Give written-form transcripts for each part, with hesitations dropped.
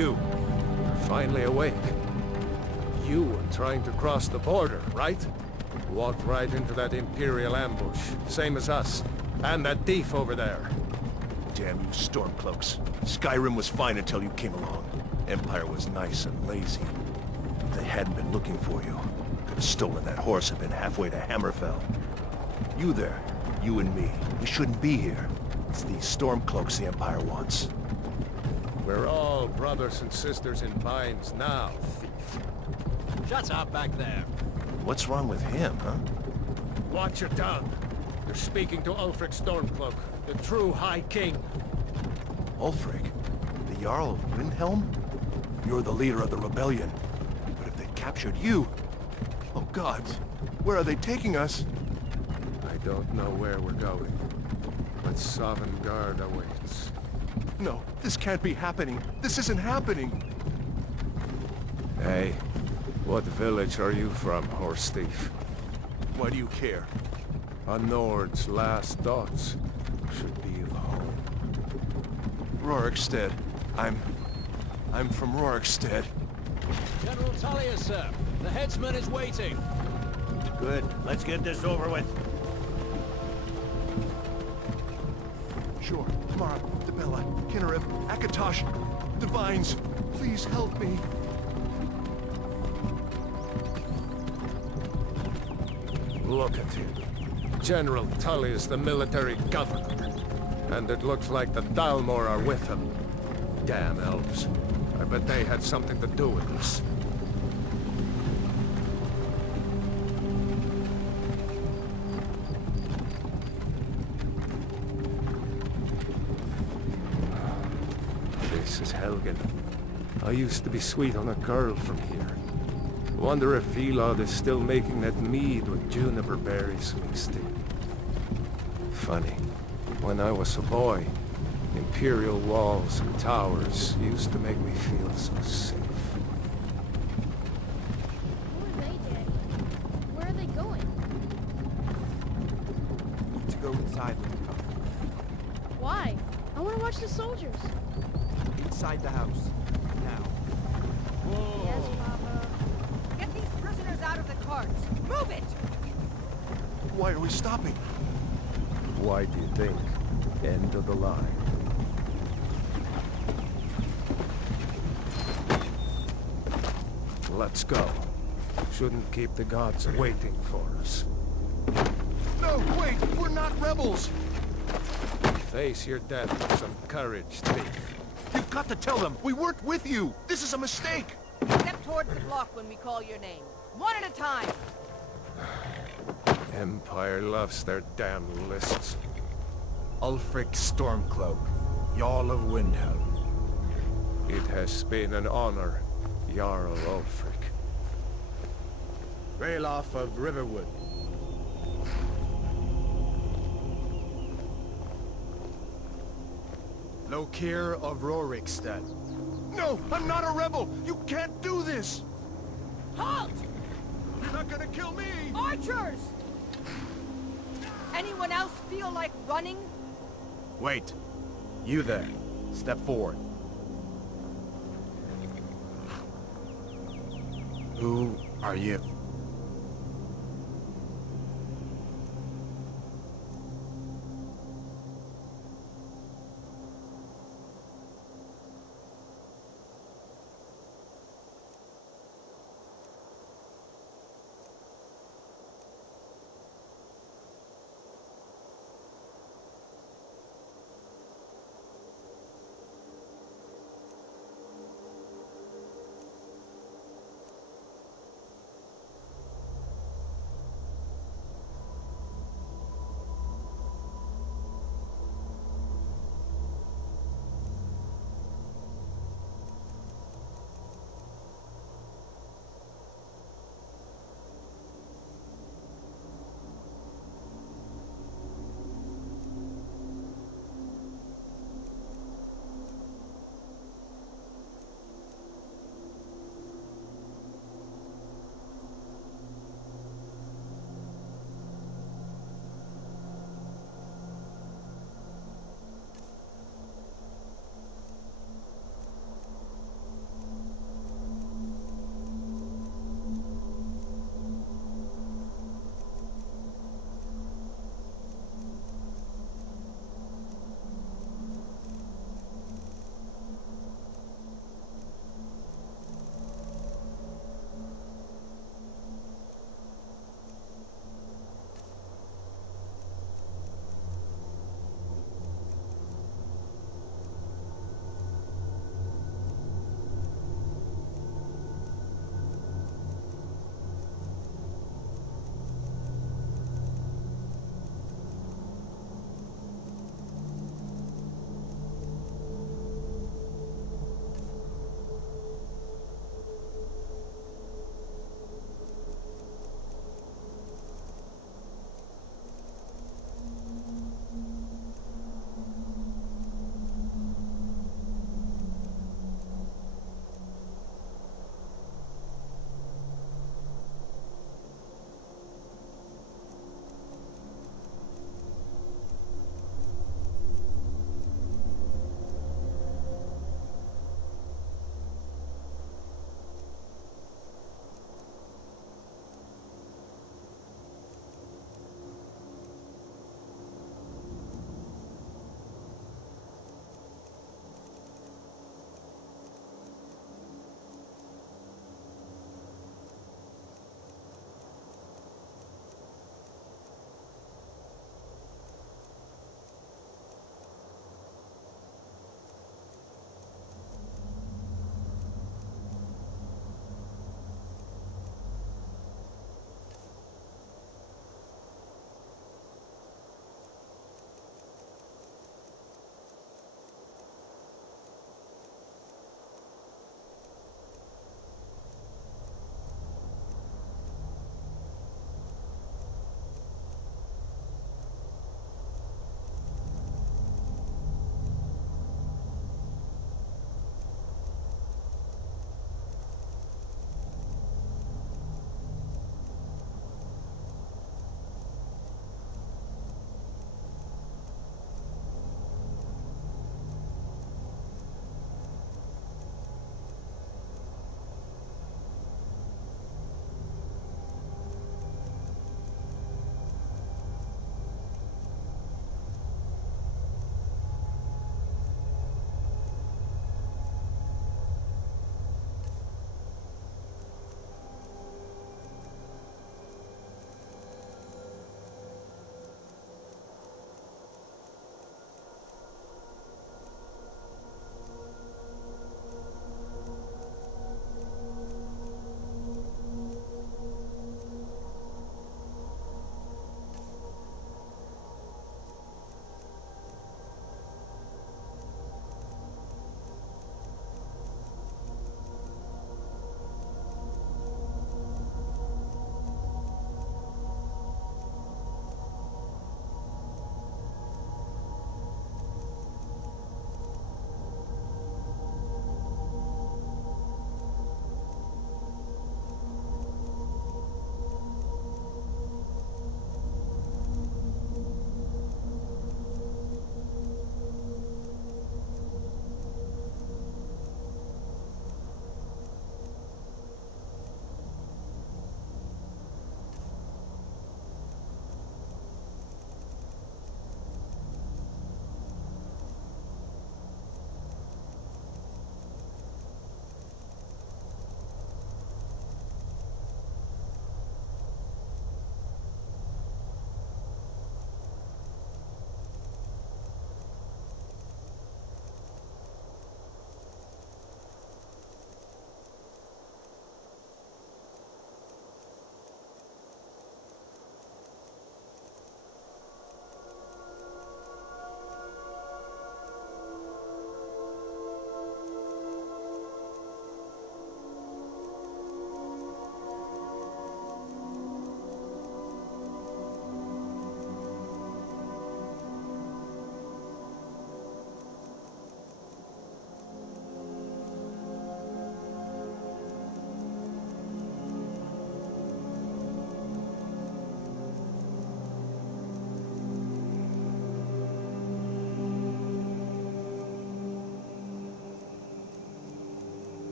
You, you're finally awake. You were trying to cross the border, right? Walked right into that Imperial ambush, same as us. And that thief over there. Damn you Stormcloaks. Skyrim was fine until you came along. Empire was nice and lazy. If they hadn't been looking for you, could have stolen that horse and been halfway to Hammerfell. You there, you and me, we shouldn't be here. It's these Stormcloaks the Empire wants. We're all brothers and sisters in binds now, thief. Shut up back there. What's wrong with him, huh? Watch your tongue. You're speaking to Ulfric Stormcloak, the true High King. Ulfric? The Jarl of Windhelm? You're the leader of the rebellion. But if they captured you... Oh gods, where are they taking us? I don't know where we're going, but Sovngarde awaits. No, this can't be happening. This isn't happening. Hey, what village are you from, horse thief? Why do you care? A Nord's last thoughts should be of home. Rorikstead. I'm from Rorikstead. General Tullius, sir. The headsman is waiting. Good. Let's get this over with. Sure. Mara, Dibella, Kinneriv, Akatosh, Divines, please help me. Look at him. General Tullius, the military governor. And it looks like the Dalmor are with him. Damn elves. I bet they had something to do with this. This is Helgen. I used to be sweet on a girl from here. Wonder if Vilod is still making that mead with juniper berries mixed in. Funny. When I was a boy, Imperial walls and towers used to make me feel so safe. Who are they, Daddy? Where are they going? To go inside with the car. Why? I want to watch the soldiers. Inside the house. Now. Yes, Papa. Get these prisoners out of the carts! Move it! Why are we stopping? Why do you think? End of the line. Let's go. Shouldn't keep the gods waiting for us. No, wait! We're not rebels! Face your death with some courage, thief. You've got to tell them! We weren't with you! This is a mistake! Step towards the block when we call your name. One at a time! Empire loves their damn lists. Ulfric Stormcloak, Jarl of Windhelm. It has been an honor, Jarl Ulfric. Ralof of Riverwood. Lokir of Rorikstead. No! I'm not a rebel! You can't do this! Halt! You're not gonna kill me! Archers! Anyone else feel like running? Wait. You there. Step forward. Who are you?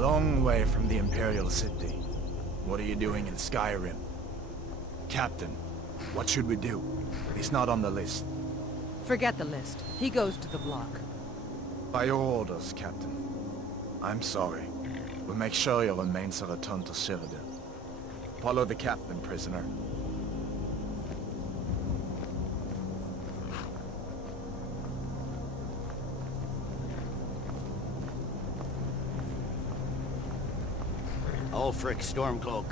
long way from the Imperial City. What are you doing in Skyrim? Captain, what should we do? He's not on the list. Forget the list. He goes to the block. By your orders, Captain. I'm sorry. We'll make sure your remains are returned to Cyrodiil. Follow the captain, prisoner. Ulfric Stormcloak.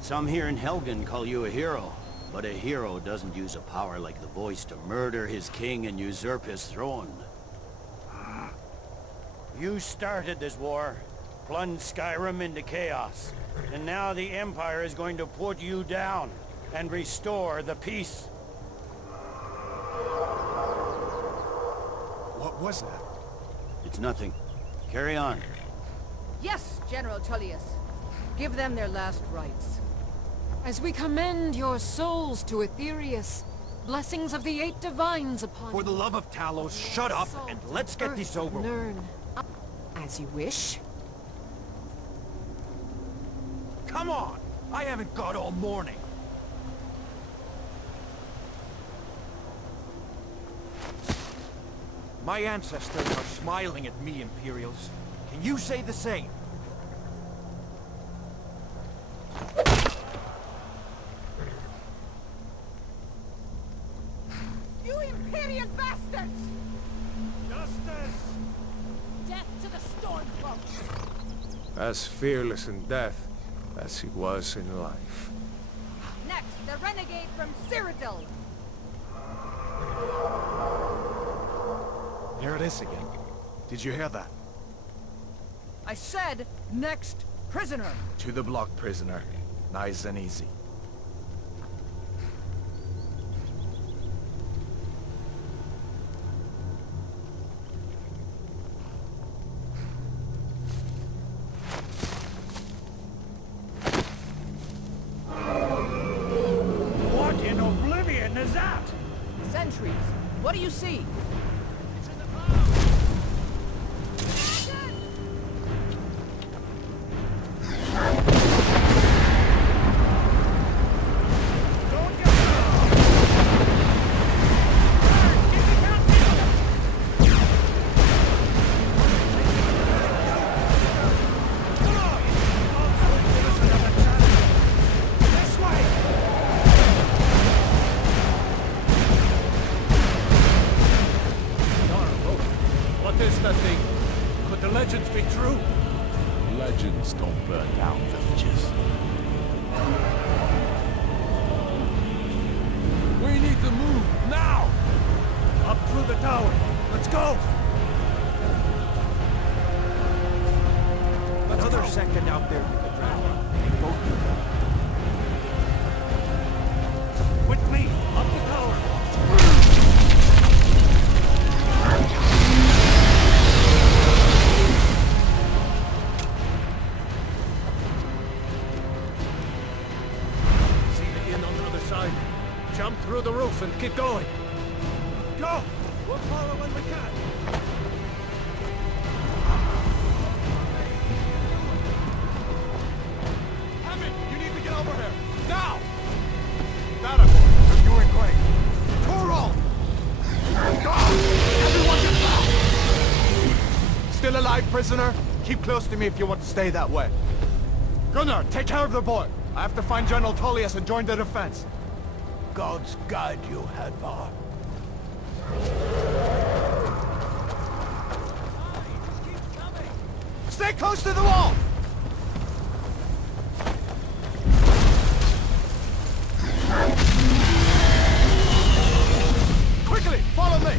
Some here in Helgen call you a hero, but a hero doesn't use a power like the voice to murder his king and usurp his throne. You started this war, plunged Skyrim into chaos, and now the Empire is going to put you down and restore the peace. What was that? It's nothing. Carry on. Yes, General Tullius. Give them their last rites. As we commend your souls to Aetherius, blessings of the 8 divines upon For the you. love of Talos, shut up and let's get this over with. Learn. As you wish. Come on! I haven't got all morning. My ancestors are smiling at me, Imperials. Can you say the same? You Imperial bastards! Justice! Death to the Stormcloaks! As fearless in death as he was in life. Next, the renegade from Cyrodiil! Here it is again. Did you hear that? I said, next prisoner! To the block, prisoner. Nice and easy. What in oblivion is that? Sentries, what do you see? What is that thing? Could the legends be true? Legends don't burn down villages. We need to move, now! Up through the tower. Let's go! Another second out there with the dragon. They both do that. With me, up the tower! See the inn on the other side. Jump through the roof and keep going. Go! We'll follow when we can. Hammond, you need to get over here! Now! That boy, you're doing great. Toro! Go! Everyone get back! Still alive, prisoner? Keep close to me if you want to stay that way. Gunnar, take care of the boy. I have to find General Tullius and join the defense. Gods guide you, Hadvar. Stay close to the wall! Quickly, follow me!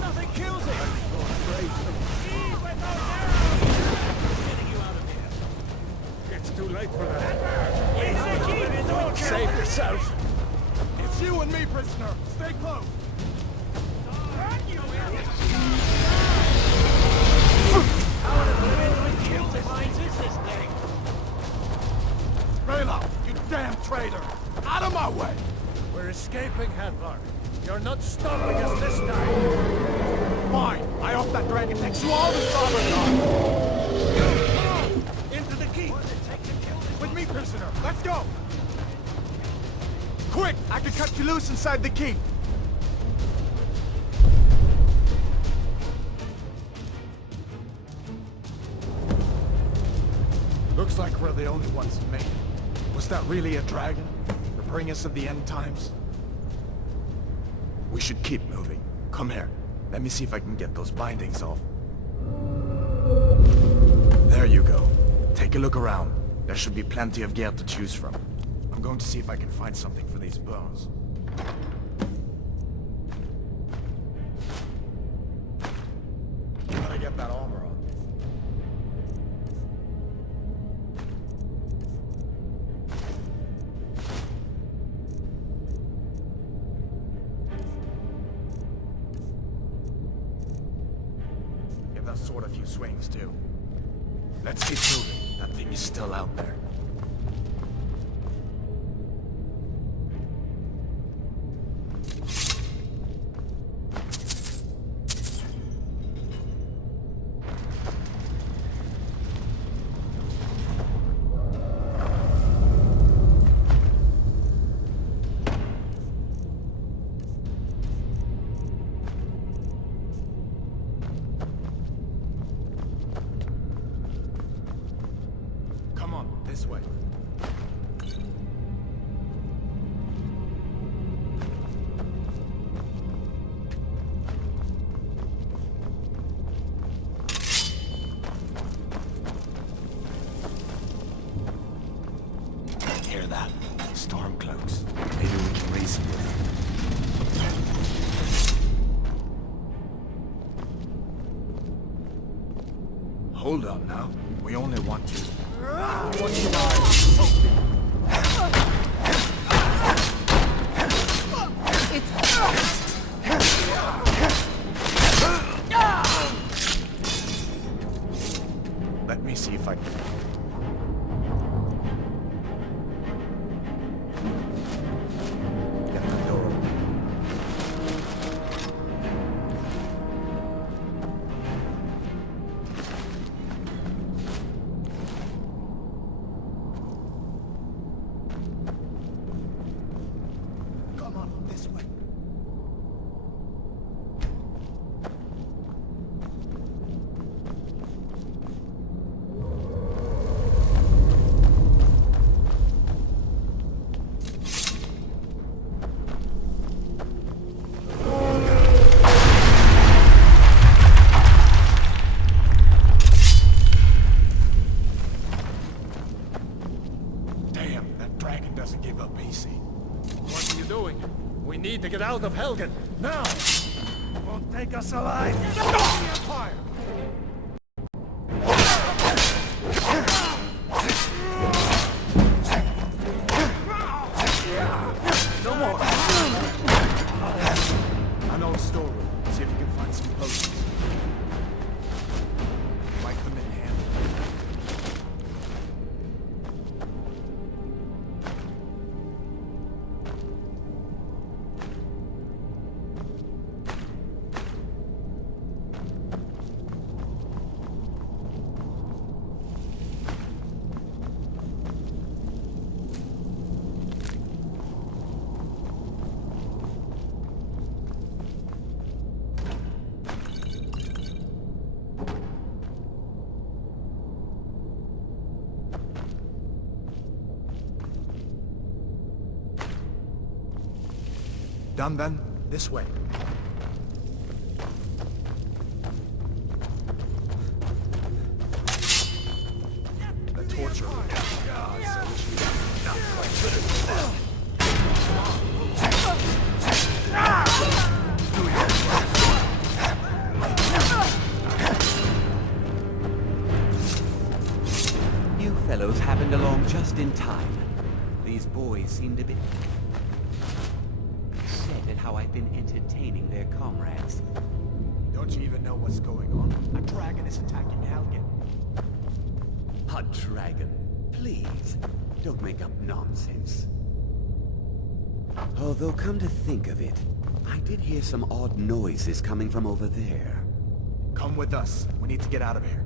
Nothing kills it! It's too late for that. Save yourself. It's you and me, prisoner. Stay close. Rayla, you damn traitor! Out of my way! We're escaping, Hadvar. You're not stopping us this time! Fine! I hope that dragon takes you all to starboard guard! Come on! Into the keep! With me, prisoner! Let's go! Quick! I can cut you loose inside the keep! Looks like we're the only ones who made it. Was that really a dragon? To bring us of the end times? We should keep moving. Come here. Let me see if I can get those bindings off. There you go. Take a look around. There should be plenty of gear to choose from. I'm going to see if I can find something for these bones. Gotta get that armor on. Give that sword a few swings, too. Let's keep moving. That thing is still out there. Come on, this way. Hear that? Storm cloaks. Maybe we can reason with them. Hold on now. We only want you. Let me see if I can... get the door open. Come on, this way. Damn, that dragon doesn't give up easy. What are you doing? We need to get out of Helgen. Now! Won't take us alive! The Empire! No more! An old storeroom. See if you can find some potions. Like them in hand. Done then? This way. The torture room. God, so we should not quite good at that. You fellows happened along just in time. These boys seemed a bit upset at how I've been entertaining their comrades. Don't you even know what's going on? A dragon is attacking Helgen. A dragon. Please, don't make up nonsense. Although, come to think of it, I did hear some odd noises coming from over there. Come with us. We need to get out of here.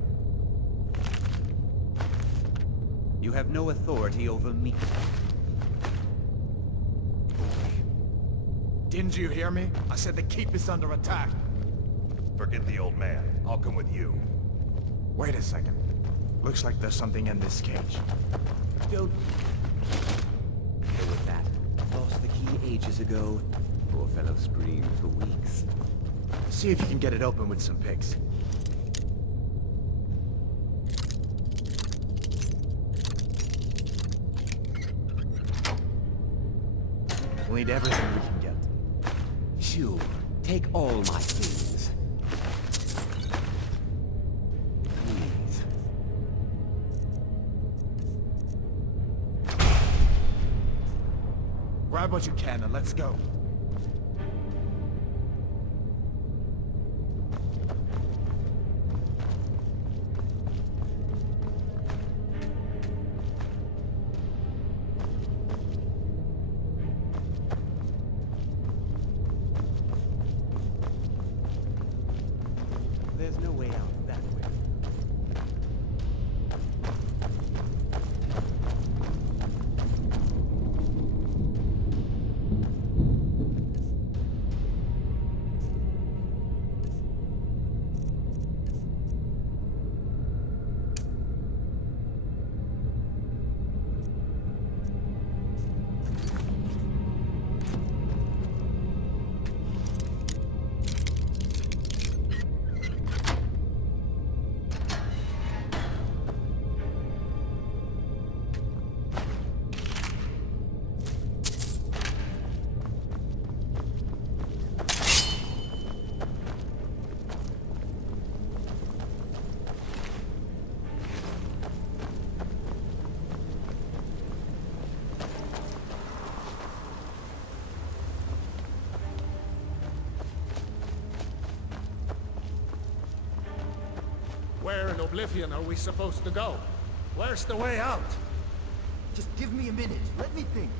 You have no authority over me. Didn't you hear me? I said the keep is under attack. Forget the old man. I'll come with you. Wait a second. Looks like there's something in this cage. Don't... Go with that. Lost the key ages ago. Poor fellow screamed for weeks. See if you can get it open with some picks. We'll need everything we can get. Sure. Take all my things. Please. Grab what you can and let's go. There's no way out that way. Where in Oblivion are we supposed to go? Where's the way out? Just give me a minute. Let me think.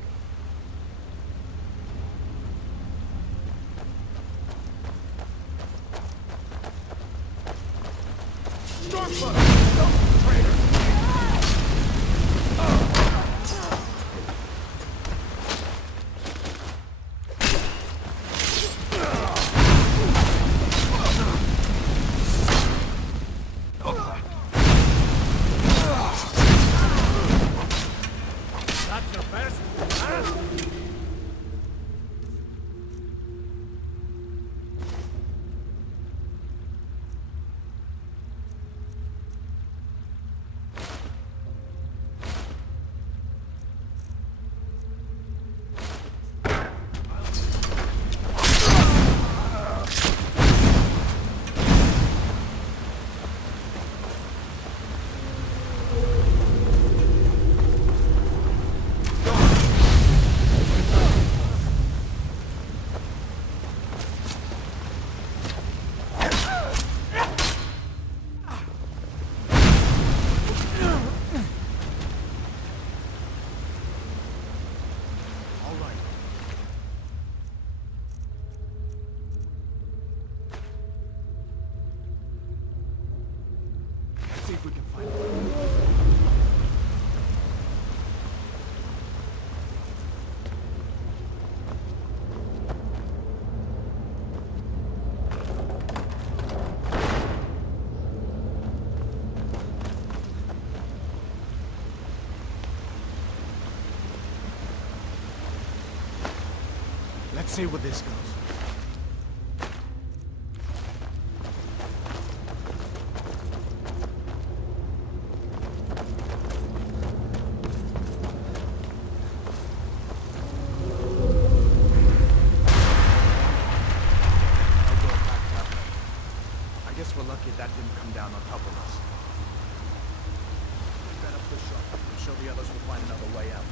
Stormcloak! Don't, traitor! That's your best? Huh? See if we can find it. Let's see where this goes. I guess we're lucky that didn't come down on top of us. Better push up. I'm sure the others will find another way out.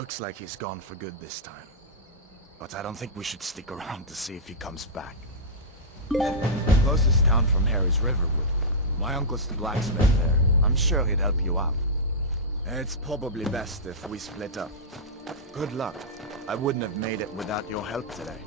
Looks like he's gone for good this time. But I don't think we should stick around to see if he comes back. The closest town from here is Riverwood. My uncle's the blacksmith there. I'm sure he'd help you out. It's probably best if we split up. Good luck. I wouldn't have made it without your help today.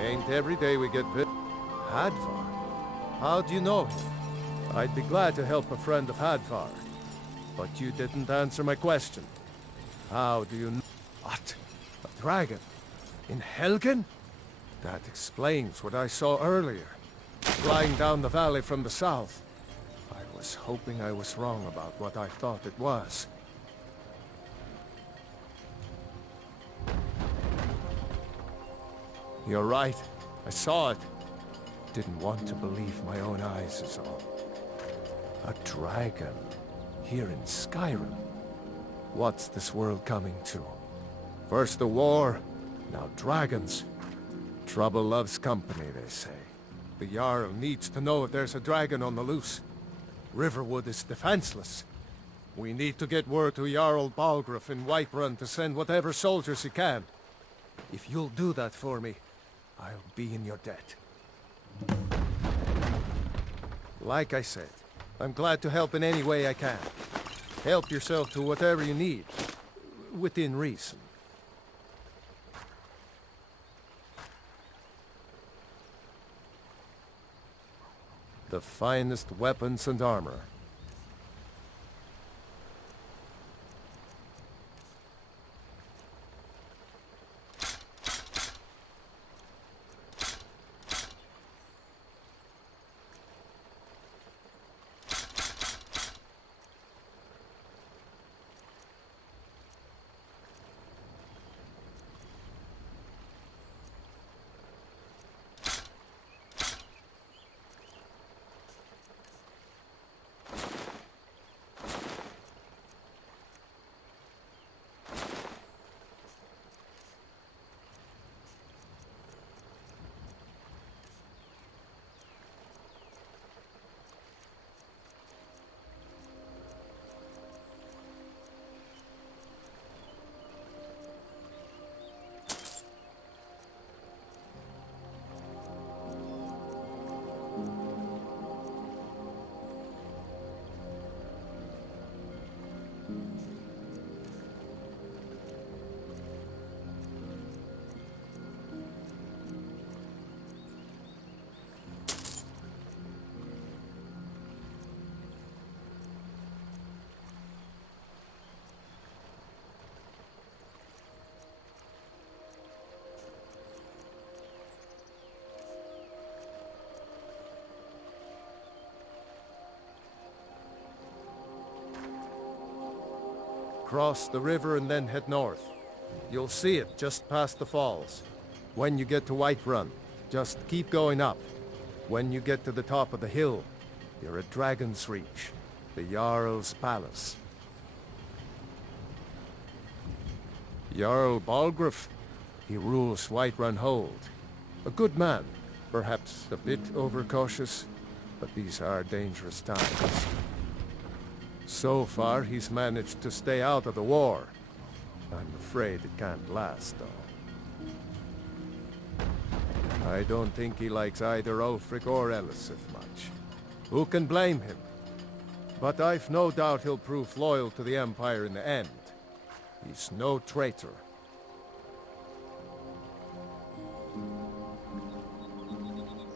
Ain't every day we get Hadvar? How do you know him? I'd be glad to help a friend of Hadvar, but you didn't answer my question. How do you know? What? A dragon? In Helgen? That explains what I saw earlier, flying down the valley from the south. I was hoping I was wrong about what I thought it was. You're right. I saw it. Didn't want to believe my own eyes is all. A dragon. Here in Skyrim. What's this world coming to? First the war, now dragons. Trouble loves company, they say. The Jarl needs to know if there's a dragon on the loose. Riverwood is defenseless. We need to get word to Jarl Balgruuf in Whiterun to send whatever soldiers he can. If you'll do that for me, I'll be in your debt. Like I said, I'm glad to help in any way I can. Help yourself to whatever you need, within reason. The finest weapons and armor. Cross the river and then head north. You'll see it just past the falls. When you get to Whiterun, just keep going up. When you get to the top of the hill, you're at Dragon's Reach, the Jarl's palace. Jarl Balgruuf, he rules Whiterun Hold. A good man, perhaps a bit overcautious, but these are dangerous times. So far, he's managed to stay out of the war. I'm afraid it can't last, though. I don't think he likes either Ulfric or Elisif much. Who can blame him? But I've no doubt he'll prove loyal to the Empire in the end. He's no traitor.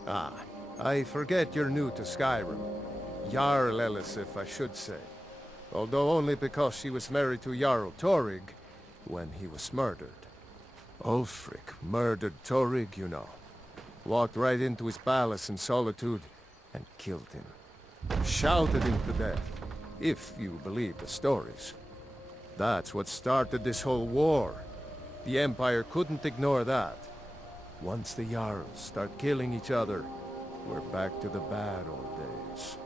Ah, I forget you're new to Skyrim. Jarl Elisif, I should say. Although only because she was married to Jarl Torygg when he was murdered. Ulfric murdered Torygg, you know. Walked right into his palace in Solitude and killed him. Shouted him to death, if you believe the stories. That's what started this whole war. The Empire couldn't ignore that. Once the Jarls start killing each other, we're back to the bad old days.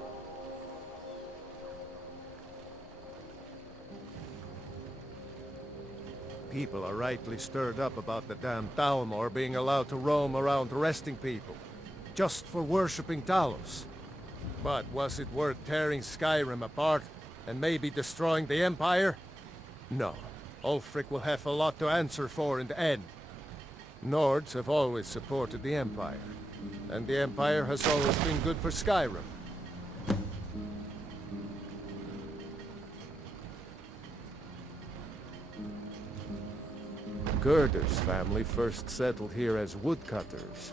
People are rightly stirred up about the damn Thalmor being allowed to roam around arresting people, just for worshipping Talos. But was it worth tearing Skyrim apart and maybe destroying the Empire? No. Ulfric will have a lot to answer for in the end. Nords have always supported the Empire, and the Empire has always been good for Skyrim. Gerder's family first settled here as woodcutters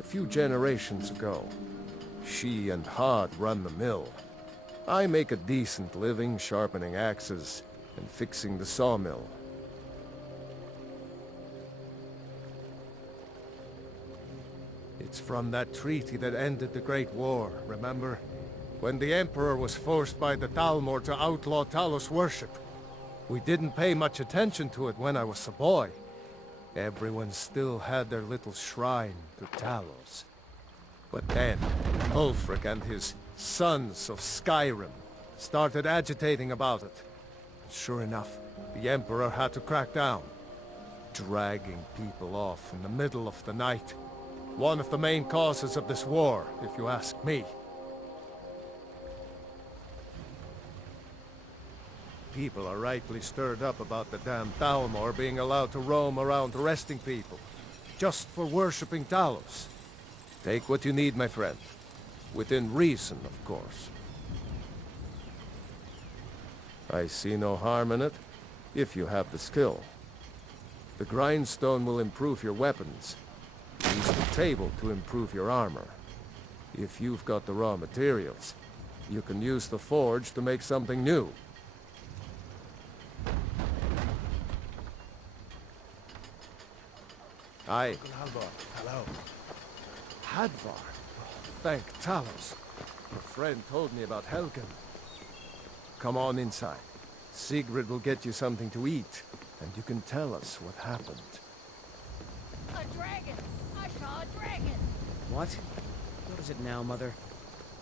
a few generations ago. She and Hod run the mill. I make a decent living sharpening axes and fixing the sawmill. It's from that treaty that ended the Great War, remember? When the Emperor was forced by the Thalmor to outlaw Talos worship. We didn't pay much attention to it when I was a boy. Everyone still had their little shrine to Talos. But then, Ulfric and his Sons of Skyrim started agitating about it. Sure enough, the Emperor had to crack down. Dragging people off in the middle of the night. One of the main causes of this war, if you ask me. People are rightly stirred up about the damn Thalmor being allowed to roam around arresting people, just for worshipping Talos. Take what you need, my friend. Within reason, of course. I see no harm in it, if you have the skill. The grindstone will improve your weapons. Use the table to improve your armor. If you've got the raw materials, you can use the forge to make something new. Aye. Hello. Hadvar. Thank Talos. A friend told me about Helgen. Come on inside. Sigrid will get you something to eat, and you can tell us what happened. A dragon! I saw a dragon! What? What is it now, Mother?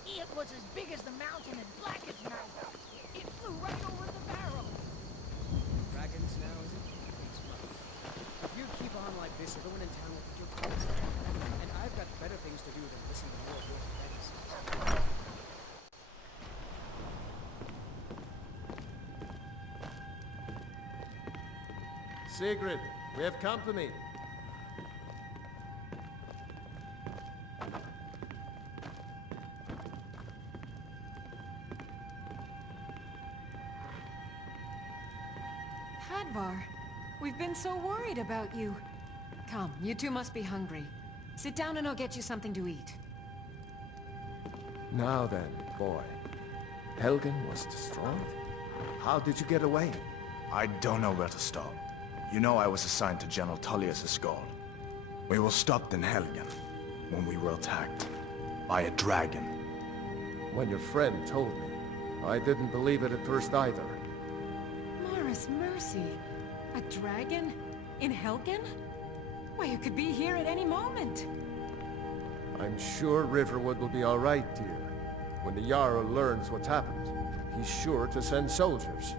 It was as big as the mountain and black as night. It flew right over the barrel. Dragons now, is it? If you keep on like this, everyone in town will think you're crazy. And I've got better things to do than listen to more of your fantasies. Sigrid, we have company. Hadvar, we've been so worried about you. Come, you two must be hungry. Sit down and I'll get you something to eat. Now then, boy. Helgen was destroyed? How did you get away? I don't know where to stop. You know I was assigned to General Tullius' guard. We were stopped in Helgen when we were attacked by a dragon. When your friend told me, I didn't believe it at first either. Morris, mercy. A dragon? In Helgen? Why, it could be here at any moment. I'm sure Riverwood will be all right, dear. When the Jarl learns what's happened, he's sure to send soldiers.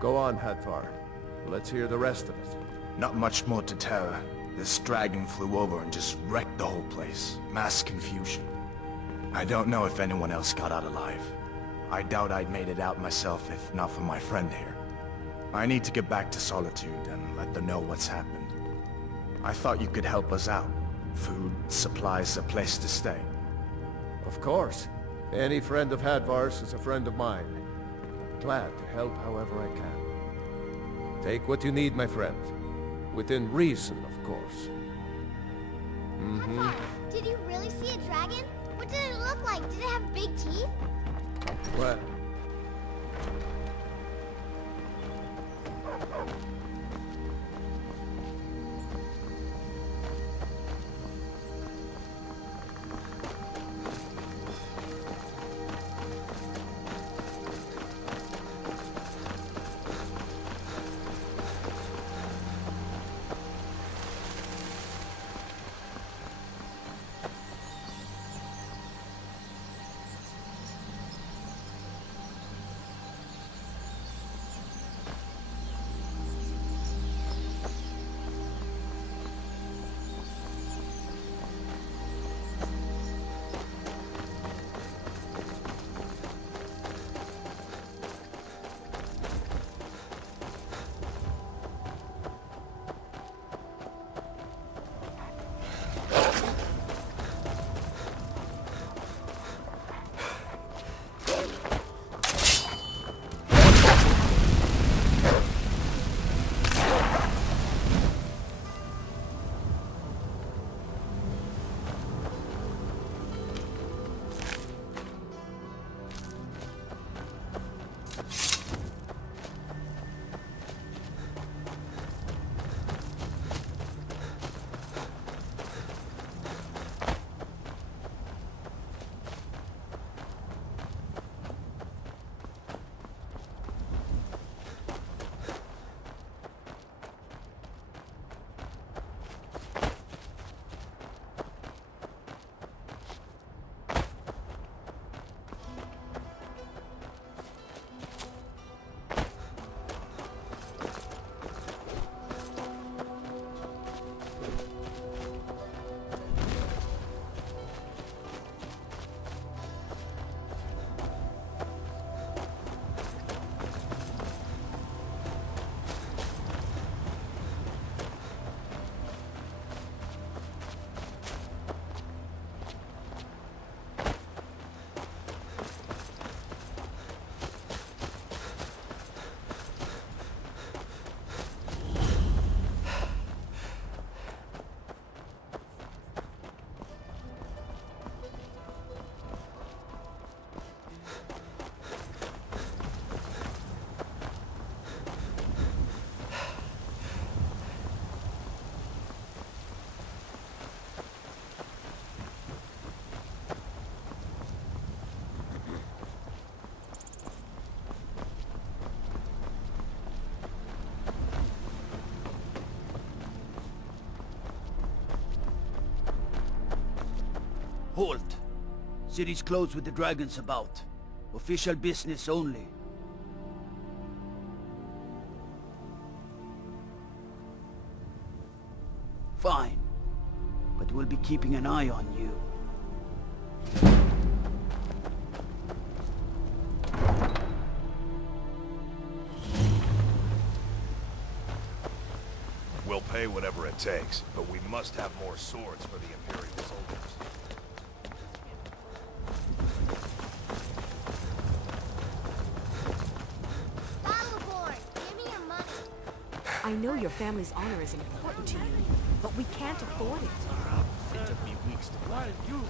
Go on, Hadvar. Let's hear the rest of it. Not much more to tell. This dragon flew over and just wrecked the whole place. Mass confusion. I don't know if anyone else got out alive. I doubt I'd made it out myself if not for my friend here. I need to get back to Solitude and let them know what's happened. I thought you could help us out. Food, supplies, a place to stay. Of course. Any friend of Hadvar's is a friend of mine. Glad to help however I can. Take what you need, my friend. Within reason, of course. Hadvar, did you really see a dragon? What did it look like? Did it have big teeth? Well... Halt! City's closed with the dragons about. Official business only. Fine. But we'll be keeping an eye on you. We'll pay whatever it takes, but we must have more swords for the Imperial soldiers. I know your family's honor is important to you, but we can't afford it. It took me weeks to While you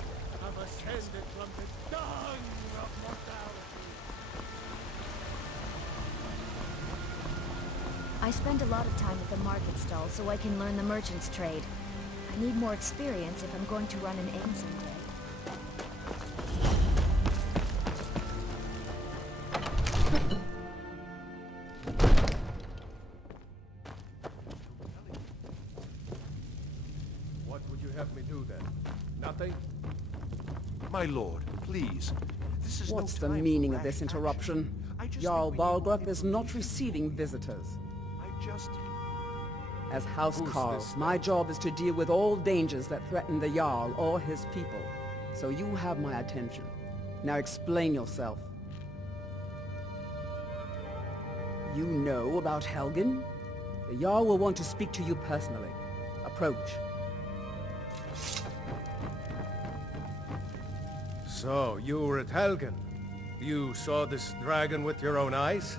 have ascended from the dung of mortality. I spend a lot of time at the market stall so I can learn the merchant's trade. I need more experience if I'm going to run an inn someday. My lord, please. This is What's no the time meaning for of this rash interruption? action. Jarl Balgrup is not receiving visitors. I just... As House Who's Carl, this my job is to deal with all dangers that threaten the Jarl or his people. So you have my attention. Now explain yourself. You know about Helgen? The Jarl will want to speak to you personally. Approach. So, you were at Helgen. You saw this dragon with your own eyes?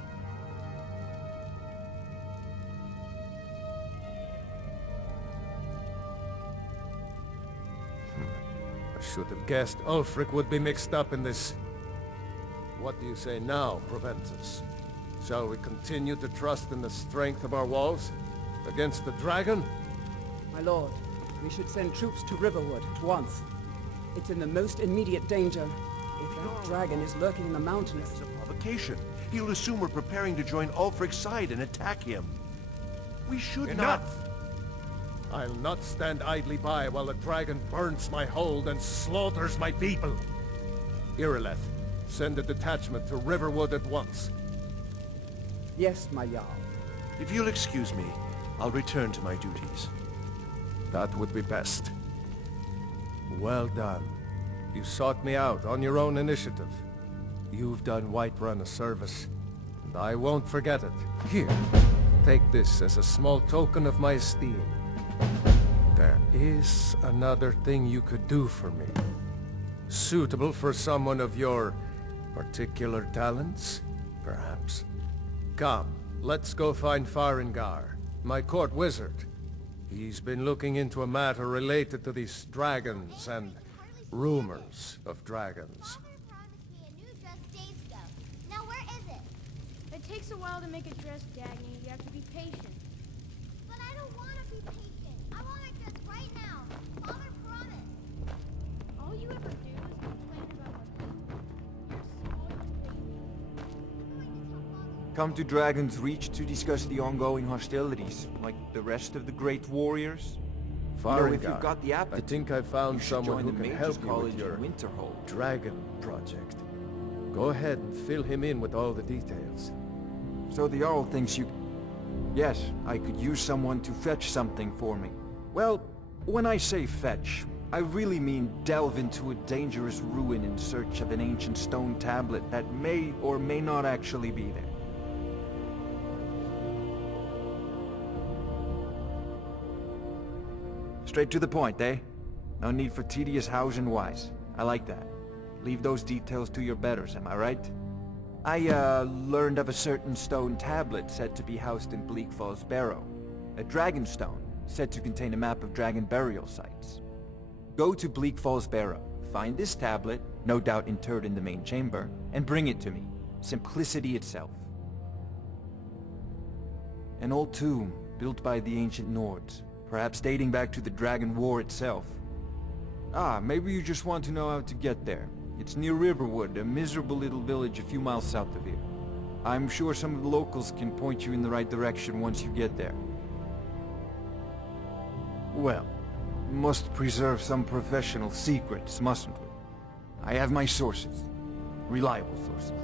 I should have guessed Ulfric would be mixed up in this. What do you say now, Proventus? Shall we continue to trust in the strength of our walls? Against the dragon? My lord, we should send troops to Riverwood at once. It's in the most immediate danger. If that dragon is lurking in the mountains... It's a provocation. He'll assume we're preparing to join Ulfric's side and attack him. We should not... I'll not stand idly by while the dragon burns my hold and slaughters my people. Irileth, send a detachment to Riverwood at once. Yes, my Jarl. If you'll excuse me, I'll return to my duties. That would be best. Well done. You sought me out on your own initiative. You've done Whiterun a service, and I won't forget it. Here, take this as a small token of my esteem. There is another thing you could do for me. Suitable for someone of your particular talents, perhaps. Come, let's go find Farengar, my court wizard. He's been looking into a matter related to these dragons and rumors of dragons. Father promised me a new dress days ago. Now where is it? It takes a while to make a dress, Dagny. You have to be patient. But I don't want to be patient. I want my dress right now. Father promised. All you ever do is complain about what you're spoiled, baby. Come to Dragon's Reach to discuss the ongoing hostilities, like the rest of the great warriors? Farengar, if you've got the I appetite, think I found someone who the can Mages help you College with your in Winterhold. dragon project. Go ahead and fill him in with all the details. So the Jarl thinks you... Yes, I could use someone to fetch something for me. Well, when I say fetch, I really mean delve into a dangerous ruin in search of an ancient stone tablet that may or may not actually be there. Straight to the point, eh? No need for tedious hows and whys. I like that. Leave those details to your betters, am I right? I, learned of a certain stone tablet said to be housed in Bleak Falls Barrow. A dragon stone, said to contain a map of dragon burial sites. Go to Bleak Falls Barrow, find this tablet, no doubt interred in the main chamber, and bring it to me. Simplicity itself. An old tomb, built by the ancient Nords, perhaps dating back to the Dragon War itself. Ah, maybe you just want to know how to get there. It's near Riverwood, a miserable little village a few miles south of here. I'm sure some of the locals can point you in the right direction once you get there. Well, must preserve some professional secrets, mustn't we? I have my sources. Reliable sources.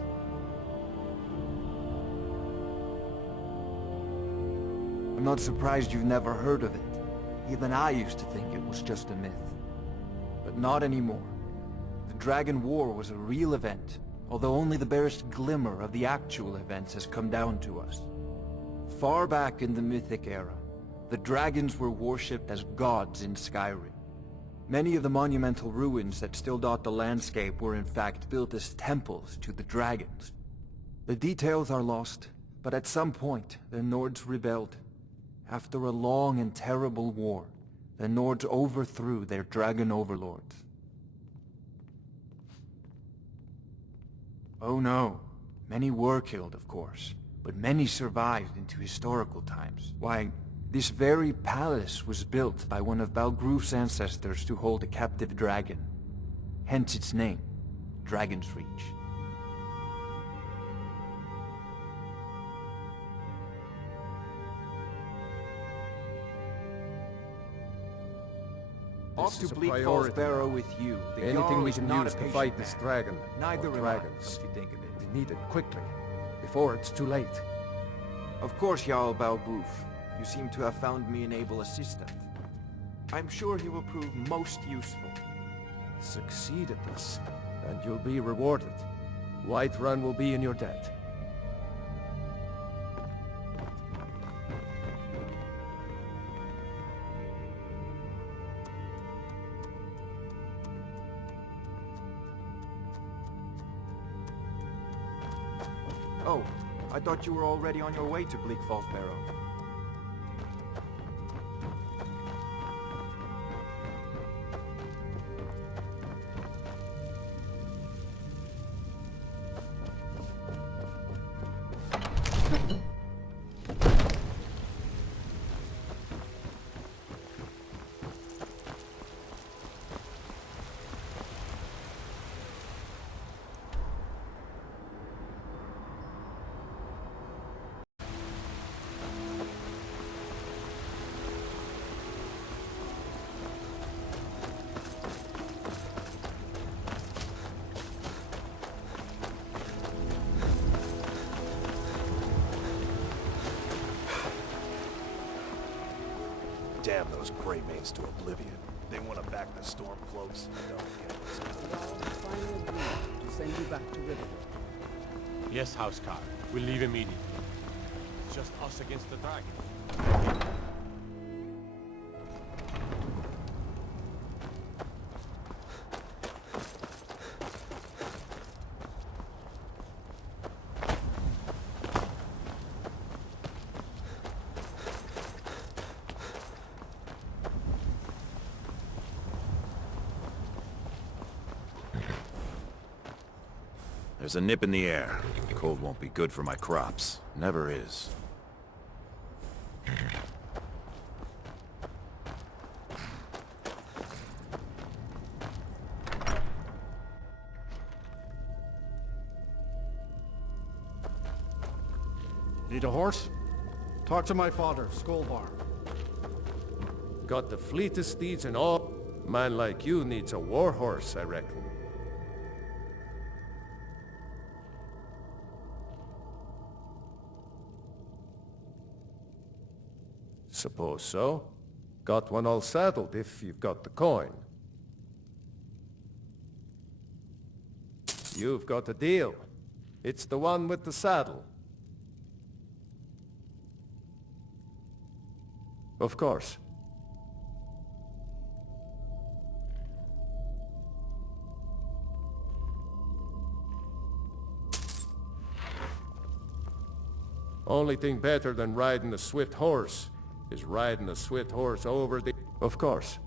I'm not surprised you've never heard of it. Even I used to think it was just a myth. But not anymore. The Dragon War was a real event, although only the barest glimmer of the actual events has come down to us. Far back in the Mythic era, the dragons were worshipped as gods in Skyrim. Many of the monumental ruins that still dot the landscape were in fact built as temples to the dragons. The details are lost, but at some point, the Nords rebelled. After a long and terrible war, the Nords overthrew their dragon overlords. Oh no, many were killed, of course, but many survived into historical times. Why, this very palace was built by one of Balgruf's ancestors to hold a captive dragon. Hence its name, Dragon's Reach. Off This to is a Bleak Falls priority Barrow now. with you. The Anything Jarl we is can not use a to patient fight this man. dragon, Neither or am dragons. I, come to think of it. We need it quickly, before it's too late. Of course, Jarl Balgruf. You seem to have found me an able assistant. I'm sure he will prove most useful. Succeed at this, and you'll be rewarded. Whiterun will be in your debt. Oh, I thought you were already on your way to Bleak Falls Barrow. Damn those Grey Manes to oblivion. They want to back the Stormcloaks. Don't get this. Finally agreed to send you back to Riverwood. Yes, Housecarl. We'll leave immediately. It's just us against the dragon. There's a nip in the air. Cold won't be good for my crops. Never is. Need a horse? Talk to my father, Skolvar. Got the fleetest steeds in all. Man like you needs a war horse, I reckon. Suppose so. Got one all saddled if you've got the coin. You've got a deal. It's the one with the saddle. Of course. Only thing better than riding a swift horse is riding a swift horse over the... Of course.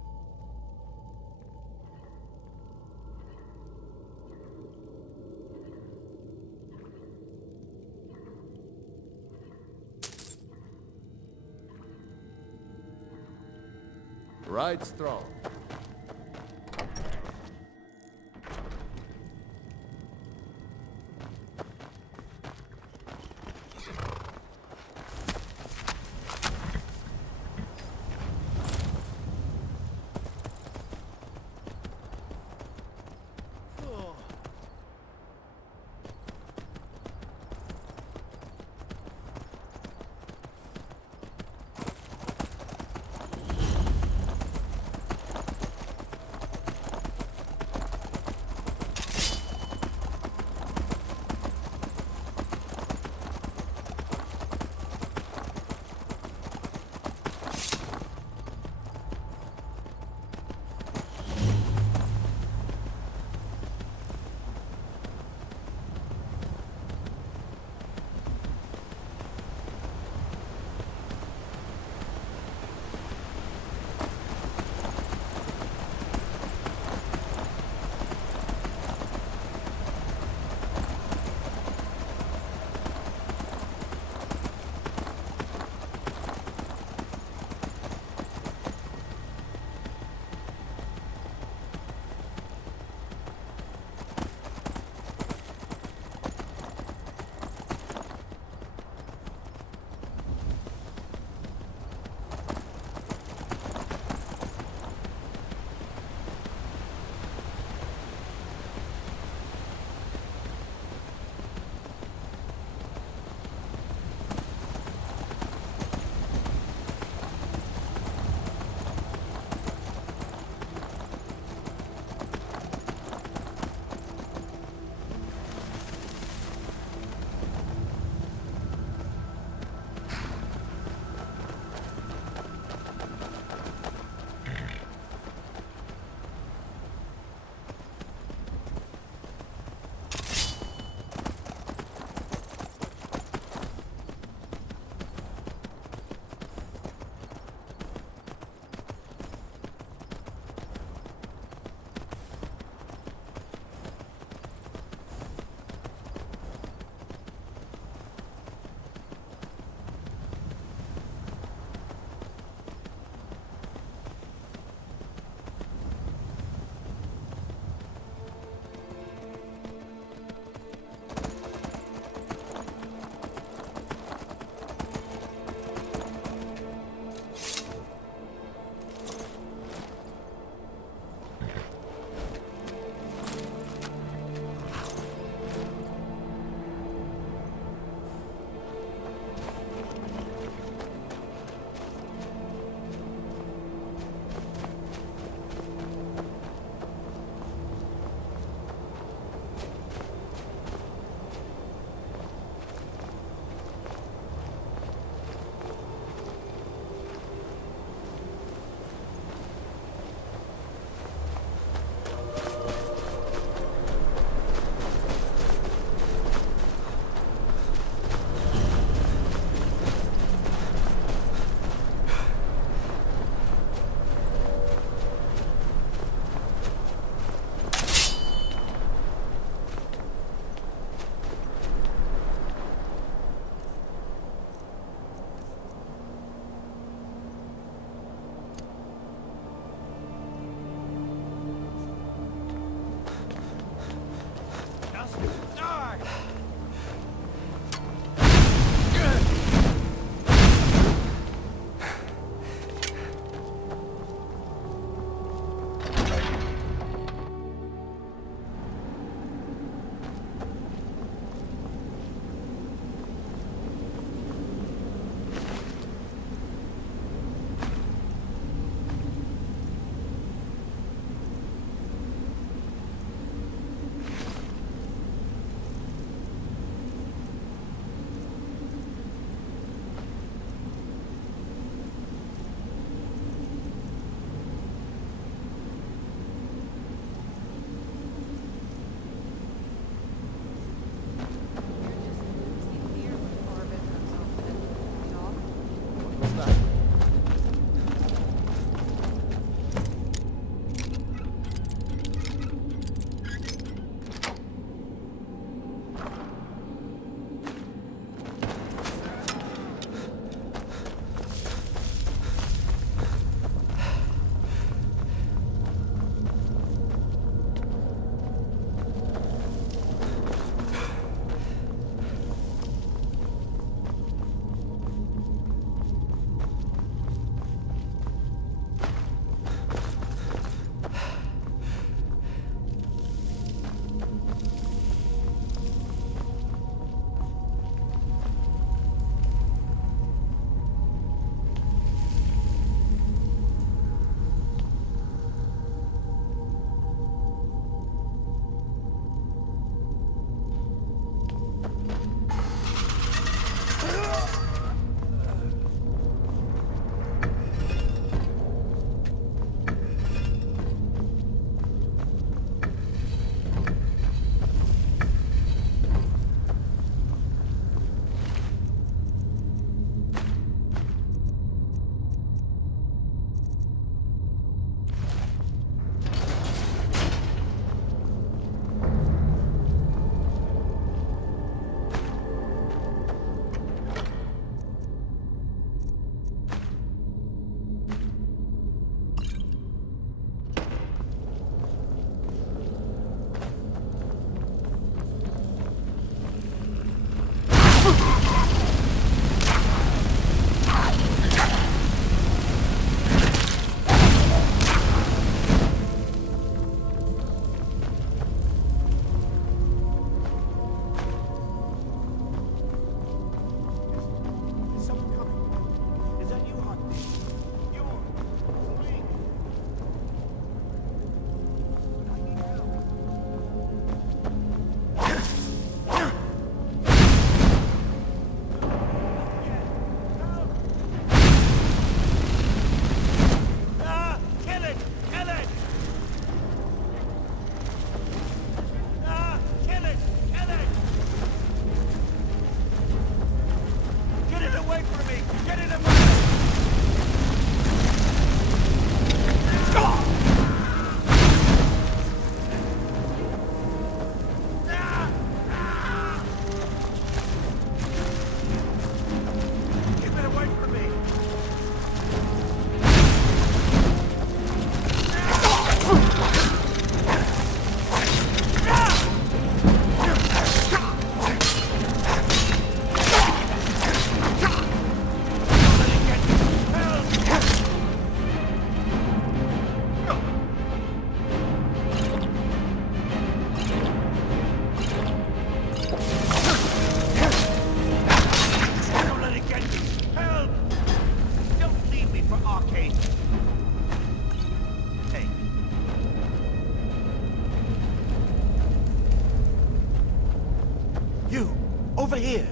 Ride strong. over here!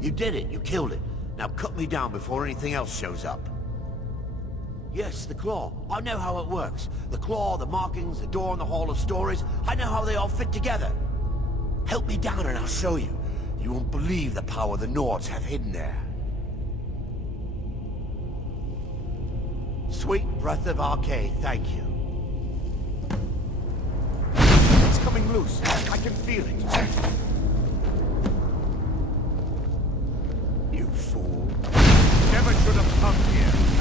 You did it. You killed it. Now cut me down before anything else shows up. Yes, the claw. I know how it works. The claw, the markings, the door in the Hall of Stories. I know how they all fit together. Help me down and I'll show you. You won't believe the power the Nords have hidden there. Sweet breath of Arcade, thank you. It's coming loose. I can feel it. You fool. Never should have come here.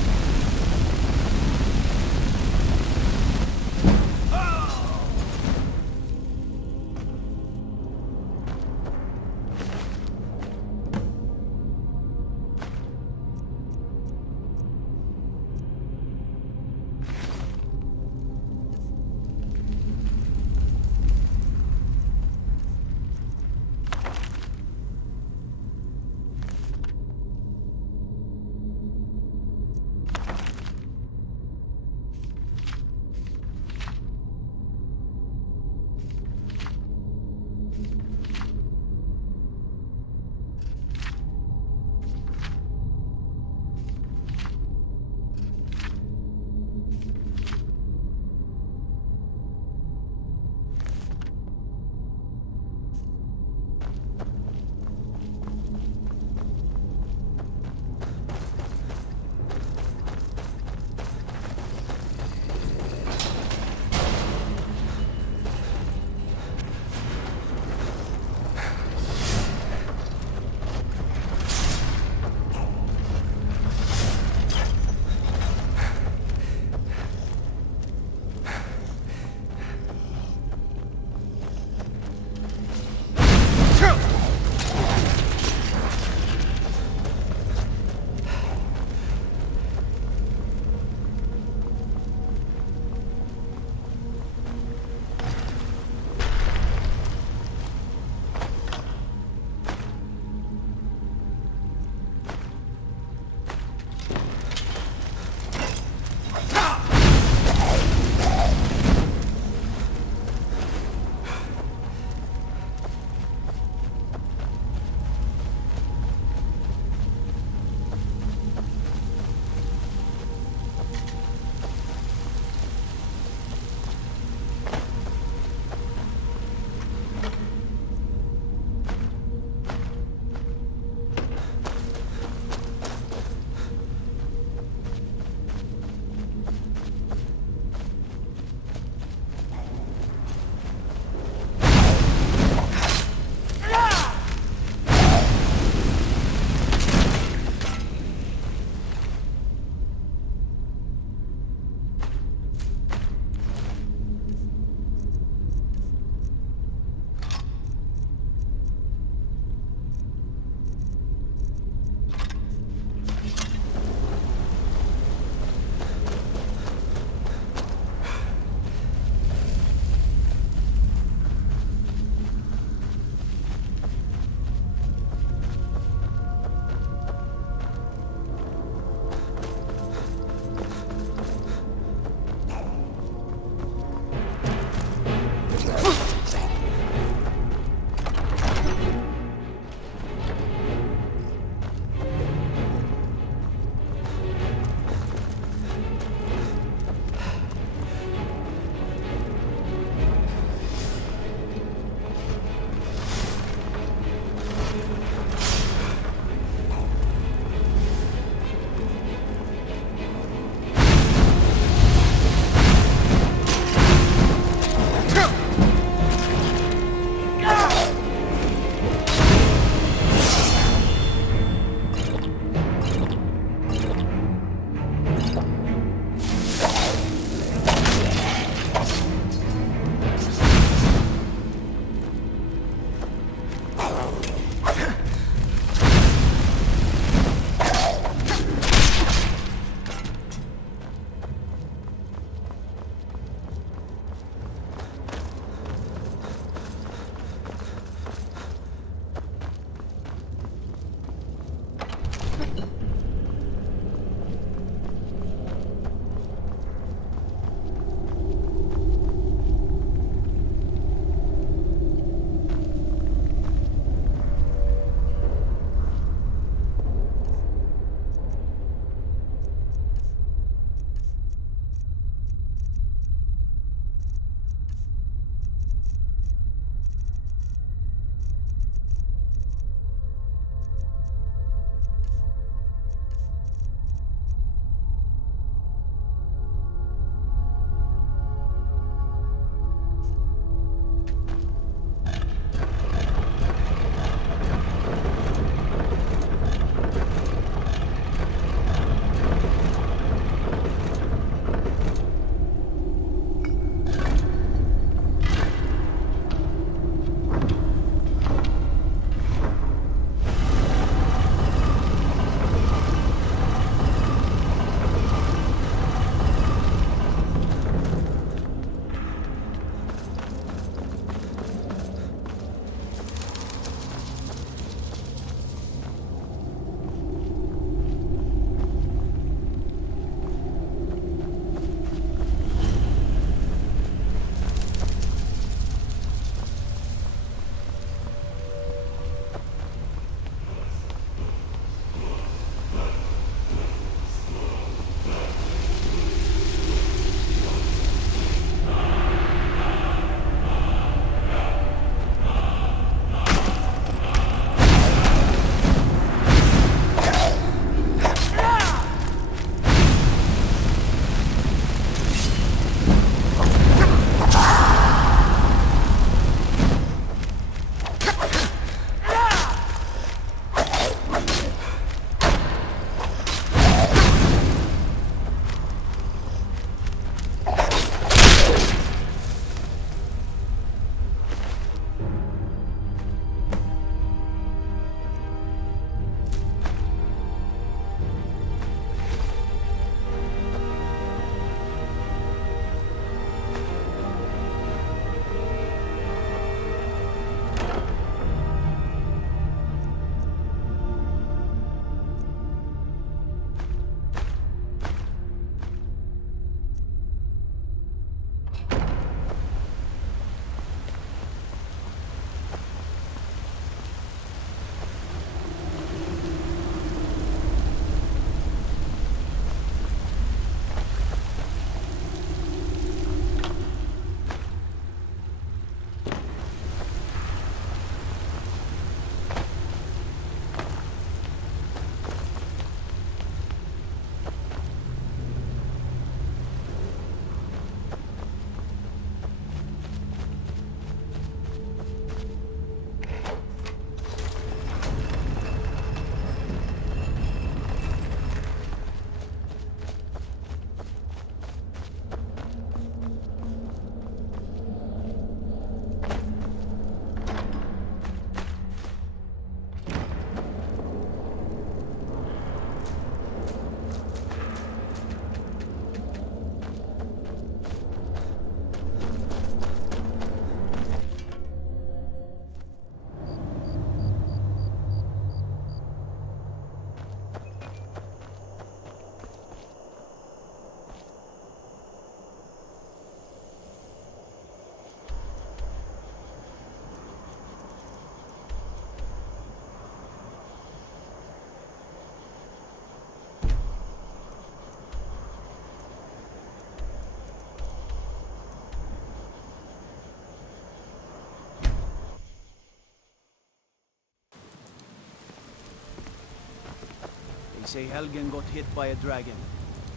say Helgen got hit by a dragon.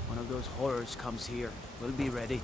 One of those horrors comes here. We'll be ready.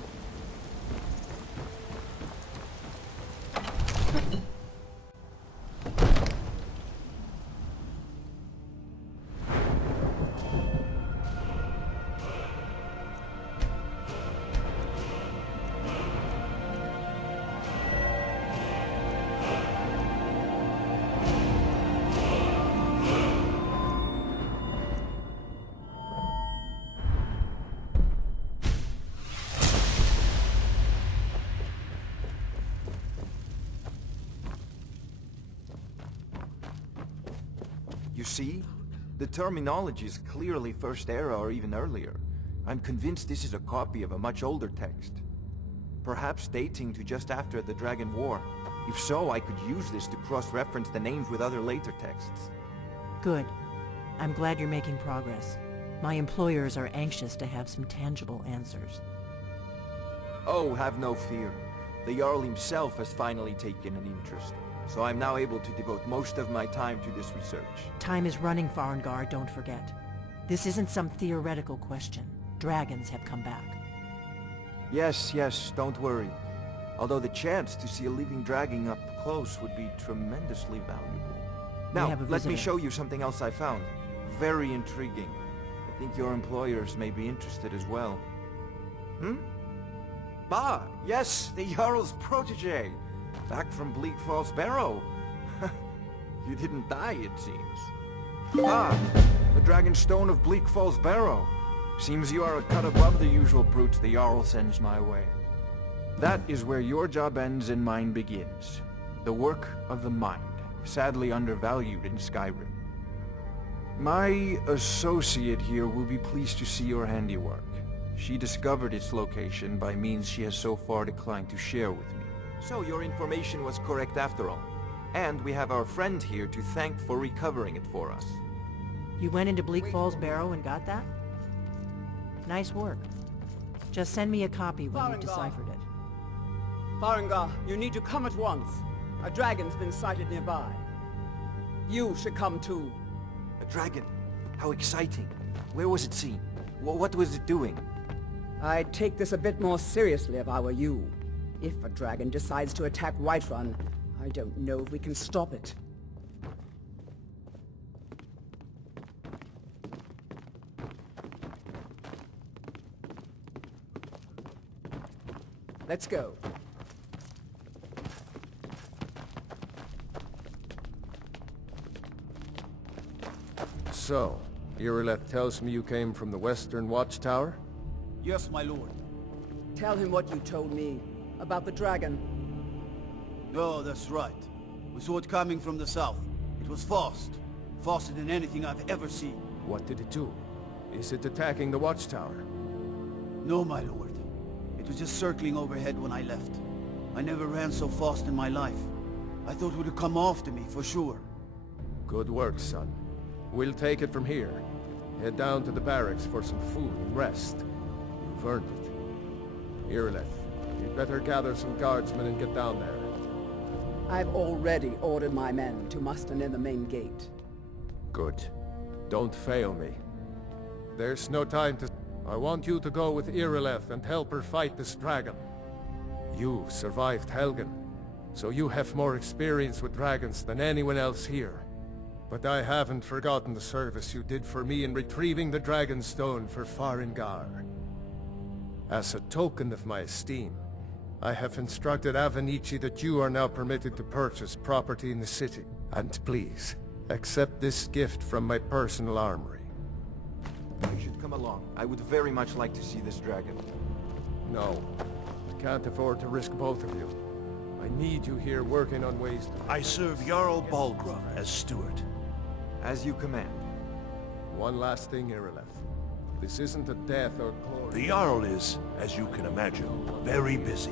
You see? The terminology is clearly First Era or even earlier. I'm convinced this is a copy of a much older text. Perhaps dating to just after the Dragon War. If so, I could use this to cross-reference the names with other later texts. Good. I'm glad you're making progress. My employers are anxious to have some tangible answers. Oh, have no fear. The Jarl himself has finally taken an interest, so I'm now able to devote most of my time to this research. Time is running, Farengar, don't forget. This isn't some theoretical question. Dragons have come back. Yes, don't worry. Although the chance to see a living dragon up close would be tremendously valuable. Now, let me show you something else I found. Very intriguing. I think your employers may be interested as well. Ah, yes, the Jarl's protege. Back from Bleak Falls Barrow. You didn't die, it seems. Ah, the Dragon Stone of Bleak Falls Barrow. Seems you are a cut above the usual brutes the Jarl sends my way. That is where your job ends and mine begins. The work of the mind, sadly undervalued in Skyrim. My associate here will be pleased to see your handiwork. She discovered its location by means she has so far declined to share with me. So your information was correct after all. And we have our friend here to thank for recovering it for us. You went into Bleak Falls Barrow and got that? Nice work. Just send me a copy when you've deciphered it. Farengar, you need to come at once. A dragon's been sighted nearby. You should come too. A dragon? How exciting. Where was it seen? What was it doing? I'd take this a bit more seriously if I were you. If a dragon decides to attack Whiterun, I don't know if we can stop it. Let's go. So, Irileth tells me you came from the Western Watchtower? Yes, my lord. Tell him what you told me about the dragon. Oh, that's right. We saw it coming from the south. It was fast. Faster than anything I've ever seen. What did it do? Is it attacking the Watchtower? No, my lord. It was just circling overhead when I left. I never ran so fast in my life. I thought it would have come after me, for sure. Good work, son. We'll take it from here. Head down to the barracks for some food and rest. You've earned it. Irileth, you'd better gather some guardsmen and get down there. I've already ordered my men to muster near the main gate. Good. Don't fail me. There's no time to... I want you to go with Irileth and help her fight this dragon. You survived Helgen, so you have more experience with dragons than anyone else here. But I haven't forgotten the service you did for me in retrieving the Dragon Stone for Farengar. As a token of my esteem, I have instructed Avenici that you are now permitted to purchase property in the city. And please, accept this gift from my personal armory. You should come along. I would very much like to see this dragon. No. I can't afford to risk both of you. I need you here working on ways to... I serve Jarl Balgruuf as steward. As you command. One last thing, Irileth. This isn't a death or glory. The Jarl is, as you can imagine, very busy.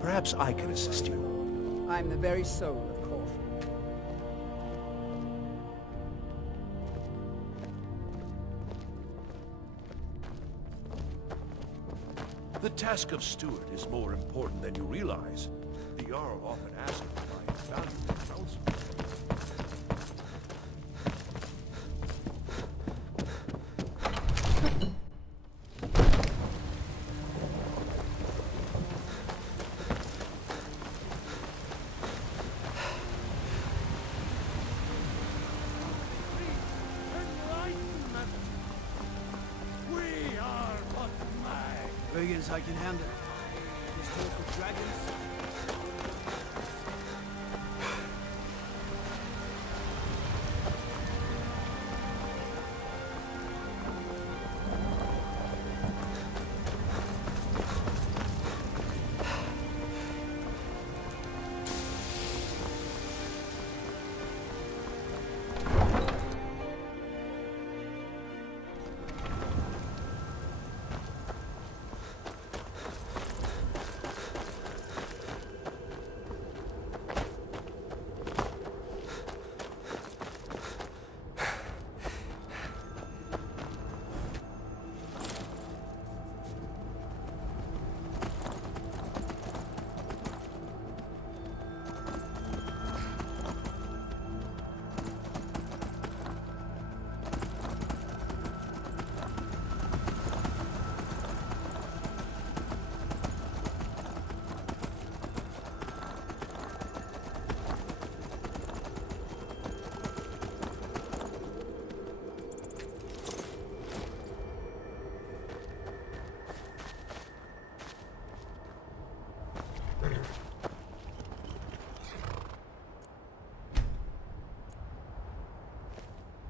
Perhaps I can assist you. I'm the very soul of caution. The task of steward is more important than you realize. The Jarl often asks for my valuable counsel. This I can handle. This talk with dragons.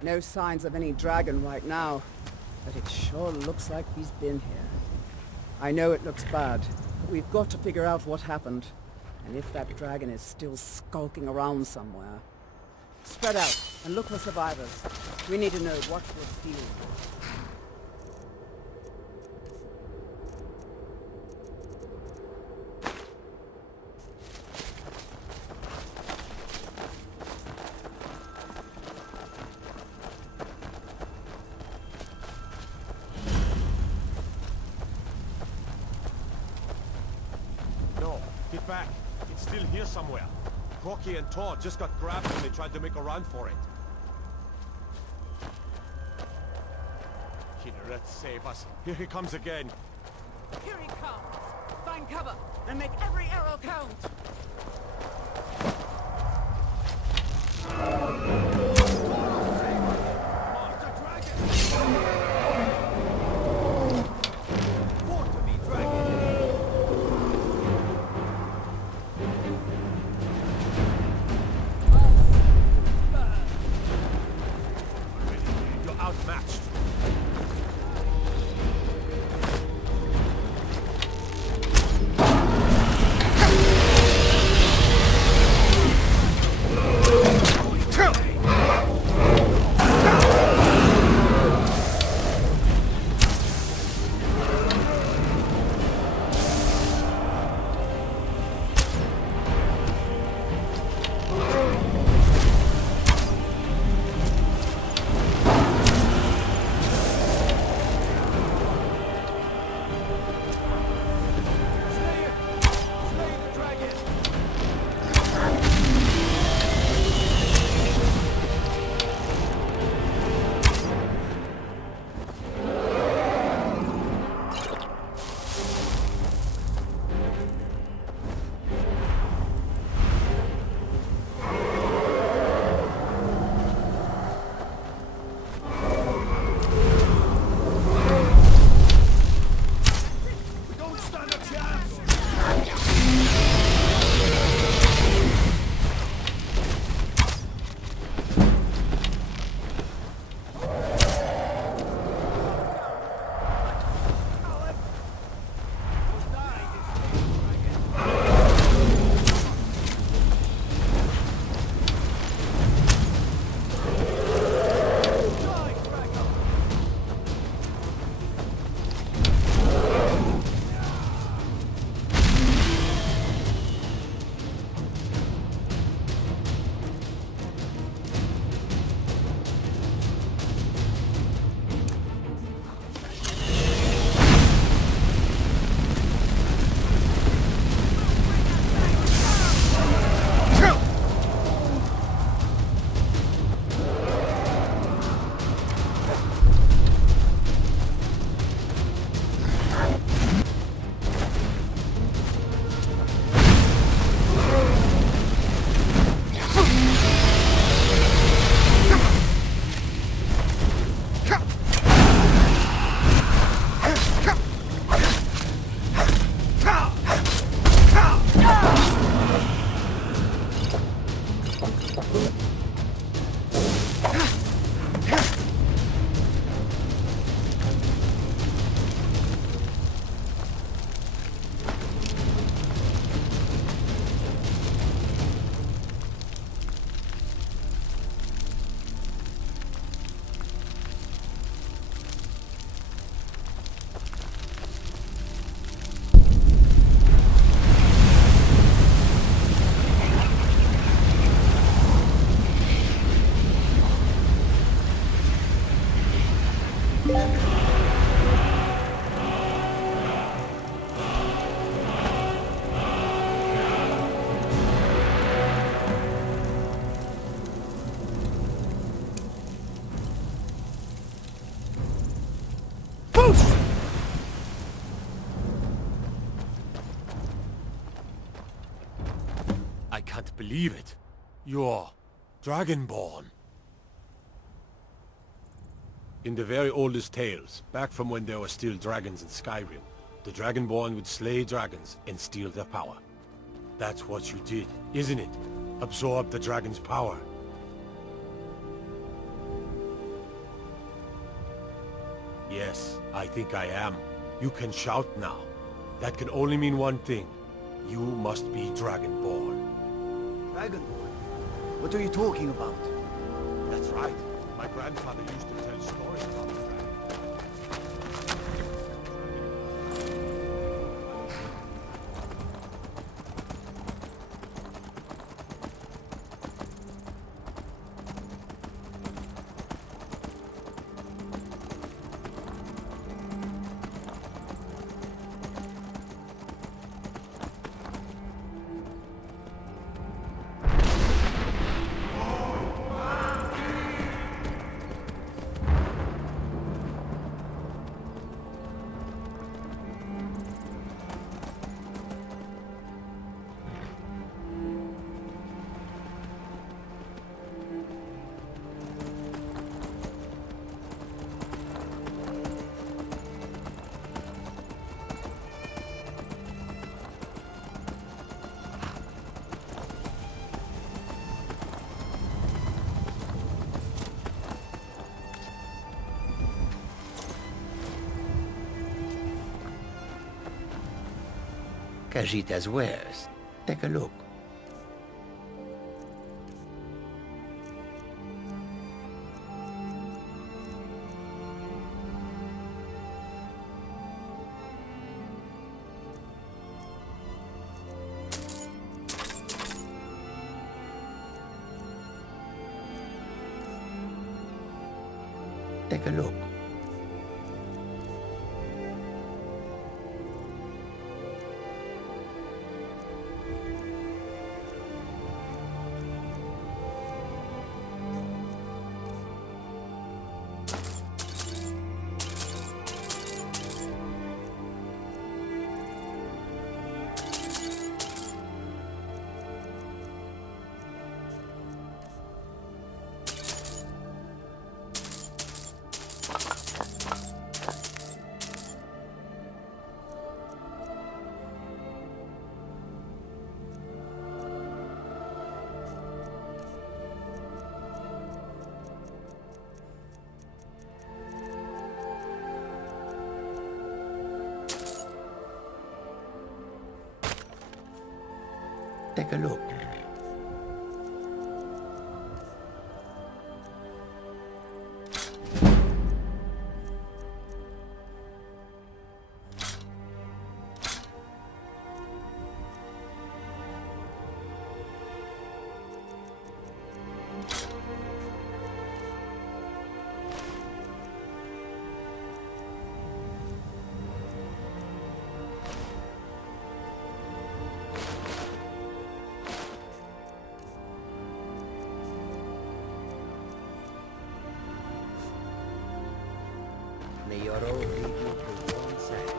No signs of any dragon right now, but it sure looks like he's been here. I know it looks bad, but we've got to figure out what happened, and if that dragon is still skulking around somewhere. Spread out and look for survivors. We need to know what we're dealing with. Get back. It's still here somewhere. Rocky and Todd just got grabbed when they tried to make a run for it. Kinneret, save us. Here he comes again. Here he comes! Find cover and make every arrow count! Outmatched. can't believe it. You're Dragonborn. In the very oldest tales, back from when there were still dragons in Skyrim, the Dragonborn would slay dragons and steal their power. That's what you did, isn't it? Absorb the dragon's power. Yes, I think I am. You can shout now. That can only mean one thing. You must be Dragonborn. Dragonborn? What are you talking about? That's right. My grandfather used to tell stories about the dragon. Kajita's wares. Take a look. Take a look. Take a look. May your road lead you to warm sands.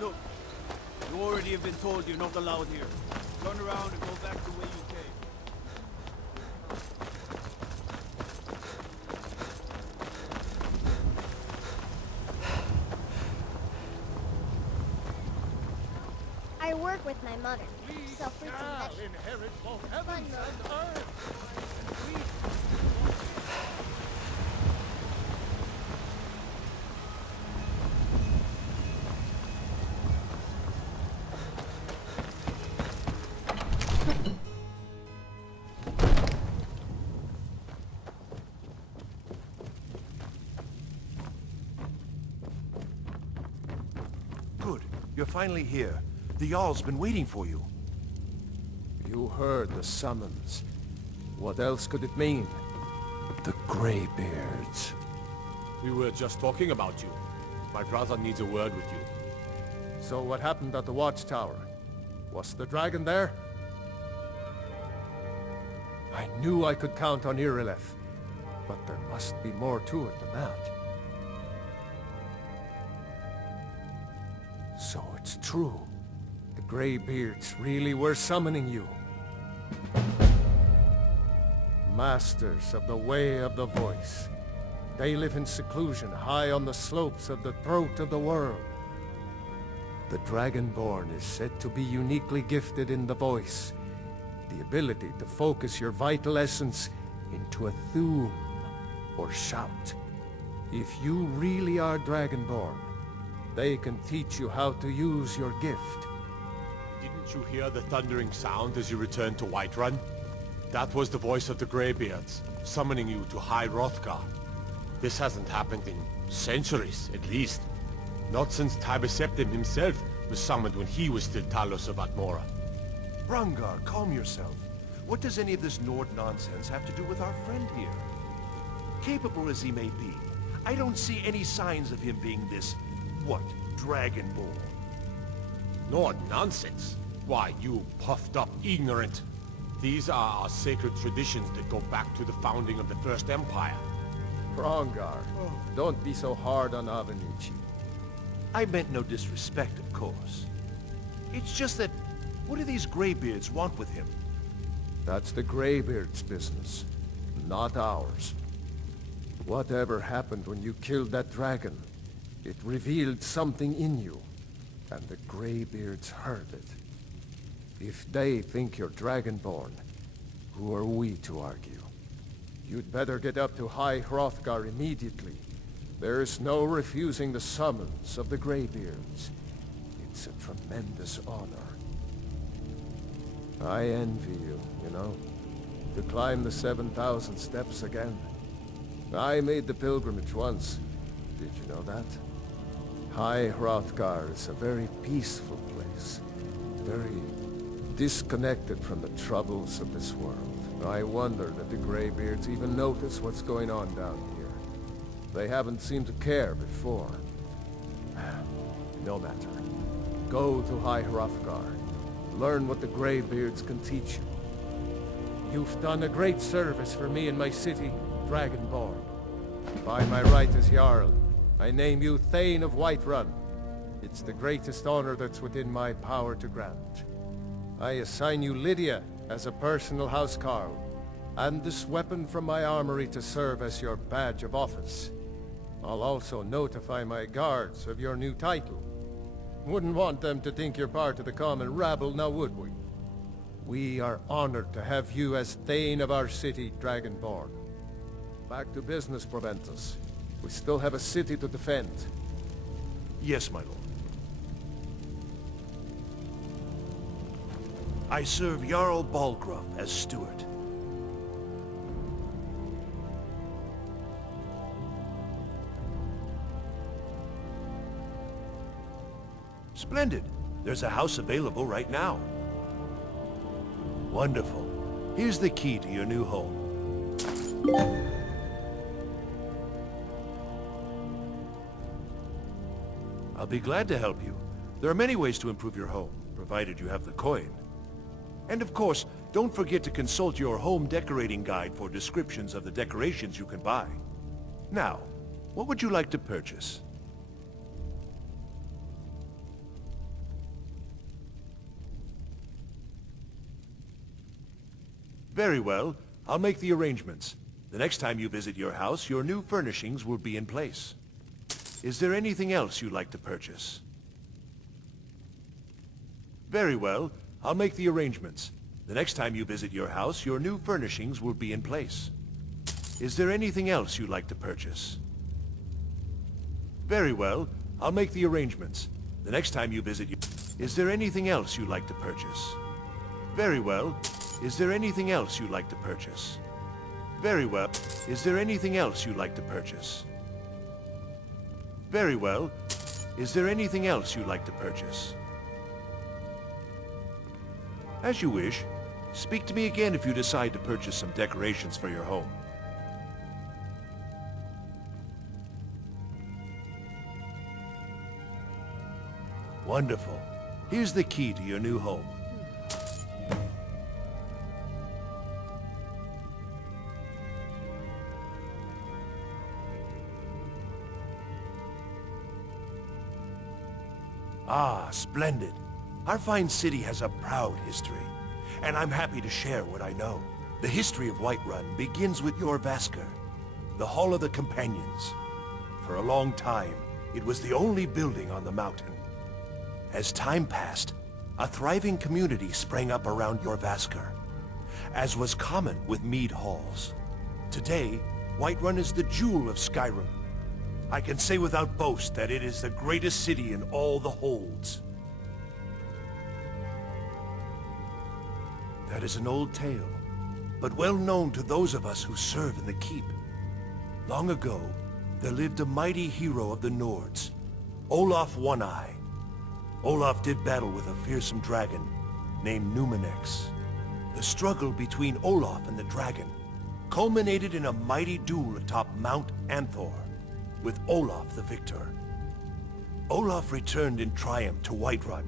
Look, you already have been told you're not allowed here. Turn around and go back the way you came. I work with my mother. Sell fruits and Shall vegetables. inherit both Fun heavens road. and earth. Good. You're finally here. The Jarl's been waiting for you. You heard the summons. What else could it mean? The Greybeards. We were just talking about you. My brother needs a word with you. So what happened at the watchtower? Was the dragon there? I knew I could count on Irileth, but there must be more to it than that. So it's true. The Greybeards really were summoning you. Masters of the Way of the Voice. They live in seclusion high on the slopes of the throat of the world. The Dragonborn is said to be uniquely gifted in the voice. The ability to focus your vital essence into a thum, or shout. If you really are Dragonborn, they can teach you how to use your gift. Didn't you hear the thundering sound as you returned to Whiterun? That was the voice of the Greybeards, summoning you to High Hrothgar. This hasn't happened in centuries, at least. Not since Tiber Septim himself was summoned when he was still Talos of Atmora. Hrongar, calm yourself. What does any of this Nord nonsense have to do with our friend here? Capable as he may be, I don't see any signs of him being this, what, Dragonborn? Nord nonsense? Why, you puffed up ignorant. These are our sacred traditions that go back to the founding of the First Empire. Hrongar, don't be so hard on Avenici. I meant no disrespect, of course. It's just that, what do these Greybeards want with him? That's the Greybeards' business, not ours. Whatever happened when you killed that dragon, it revealed something in you, and the Greybeards heard it. If they think you're Dragonborn, who are we to argue? You'd better get up to High Hrothgar immediately. There's no refusing the summons of the Greybeards. It's a tremendous honor. I envy you, you know, to climb the 7,000 steps again. I made the pilgrimage once. Did you know that? High Hrothgar is a very peaceful place. Very disconnected from the troubles of this world. I wonder that the Greybeards even notice what's going on down here. They haven't seemed to care before. No matter. Go to High Hrothgar. Learn what the Greybeards can teach you. You've done a great service for me and my city, Dragonborn. By my right as Jarl, I name you Thane of Whiterun. It's the greatest honor that's within my power to grant. I assign you Lydia as a personal housecarl, and this weapon from my armory to serve as your badge of office. I'll also notify my guards of your new title. Wouldn't want them to think you're part of the common rabble, now would we? We are honored to have you as Thane of our city, Dragonborn. Back to business, Proventus. We still have a city to defend. Yes, my lord. I serve Jarl Balgruuf as steward. Splendid. There's a house available right now. Wonderful. Here's the key to your new home. I'll be glad to help you. There are many ways to improve your home, provided you have the coin. And of course, don't forget to consult your home decorating guide for descriptions of the decorations you can buy. Now, what would you like to purchase? Very well. I'll make the arrangements. The next time you visit your house, your new furnishings will be in place. Is there anything else you'd like to purchase? Very well. I'll make the arrangements. The next time you visit your house, your new furnishings will be in place. Is there anything else you'd like to purchase? Very well. I'll make the arrangements. The next time you visit your... Is there anything else you'd like to purchase? Very well. Is there anything else you'd like to purchase? Very well. Is there anything else you'd like to purchase? Very well. Is there anything else you'd like to purchase? As you wish. Speak to me again if you decide to purchase some decorations for your home. Wonderful. Here's the key to your new home. Ah, splendid. Our fine city has a proud history, and I'm happy to share what I know. The history of Whiterun begins with your Vasker, the Hall of the Companions. For a long time, it was the only building on the mountain. As time passed, a thriving community sprang up around your Vasker, as was common with mead halls. Today, Whiterun is the jewel of Skyrim. I can say without boast that it is the greatest city in all the holds. That is an old tale, but well known to those of us who serve in the keep. Long ago, there lived a mighty hero of the Nords, Olaf One-Eye. Olaf did battle with a fearsome dragon named Numenex. The struggle between Olaf and the dragon culminated in a mighty duel atop Mount Anthor, with Olaf the victor. Olaf returned in triumph to Whiterun.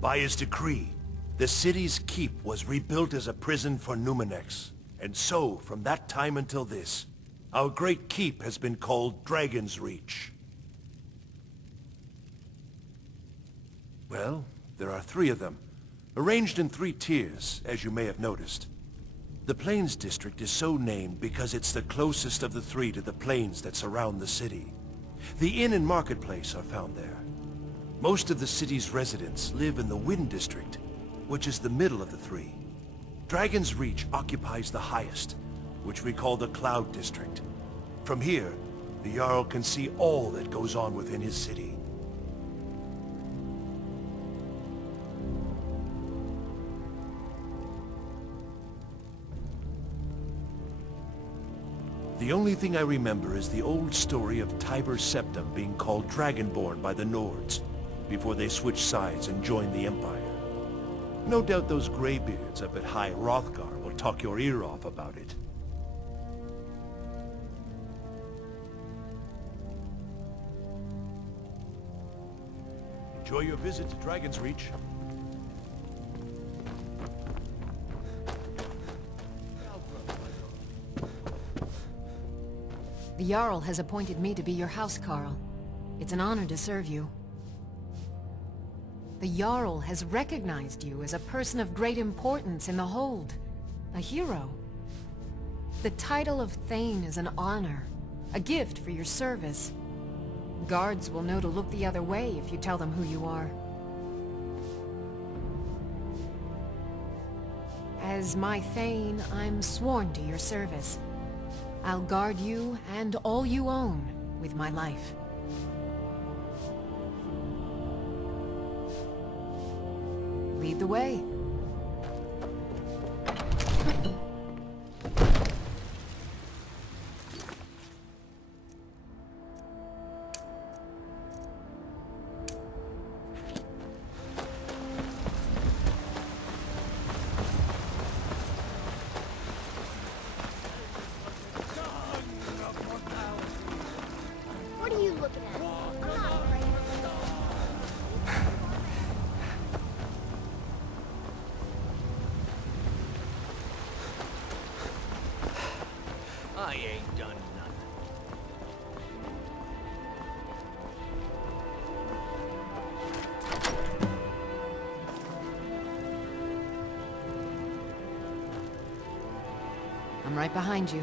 By his decree, the city's keep was rebuilt as a prison for Numenex. And so, from that time until this, our great keep has been called Dragon's Reach. Well, there are 3 of them, arranged in 3 tiers, as you may have noticed. The Plains District is so named because it's the closest of the 3 to the plains that surround the city. The inn and marketplace are found there. Most of the city's residents live in the Wind District, which is the middle of the 3. Dragon's Reach occupies the highest, which we call the Cloud District. From here, the Jarl can see all that goes on within his city. The only thing I remember is the old story of Tiber Septim being called Dragonborn by the Nords, before they switched sides and joined the Empire. No doubt those graybeards up at High Hrothgar will talk your ear off about it. Enjoy your visit to Dragon's Reach. The Jarl has appointed me to be your housecarl. It's an honor to serve you. The Jarl has recognized you as a person of great importance in the Hold. A hero. The title of Thane is an honor. A gift for your service. Guards will know to look the other way if you tell them who you are. As my Thane, I'm sworn to your service. I'll guard you and all you own with my life. Lead the way. What are you looking at? I'm not afraid. I ain't done nothing. I'm right behind you.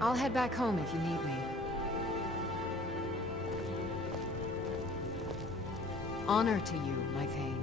I'll head back home if you need me. Honor to you, my Thane.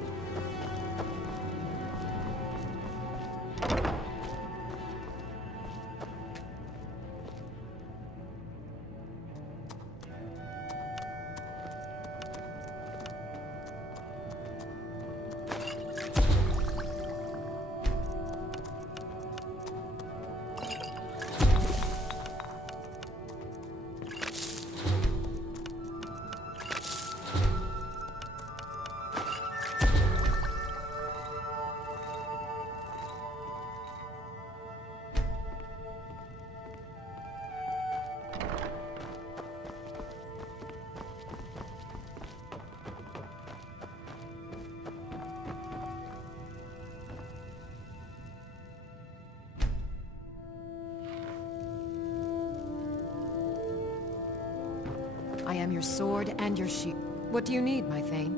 am your sword and your shield. What do you need, my Thane?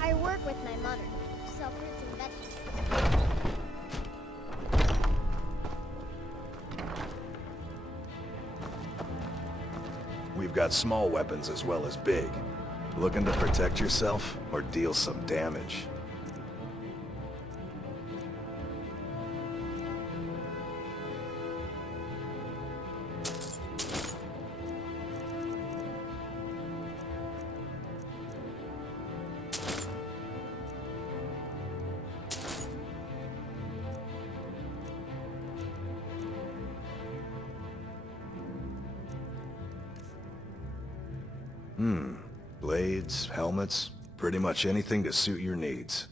I work with my mother to sell fruits and vegetables. We've got small weapons as well as big. Looking to protect yourself or deal some damage? Blades, helmets, pretty much anything to suit your needs.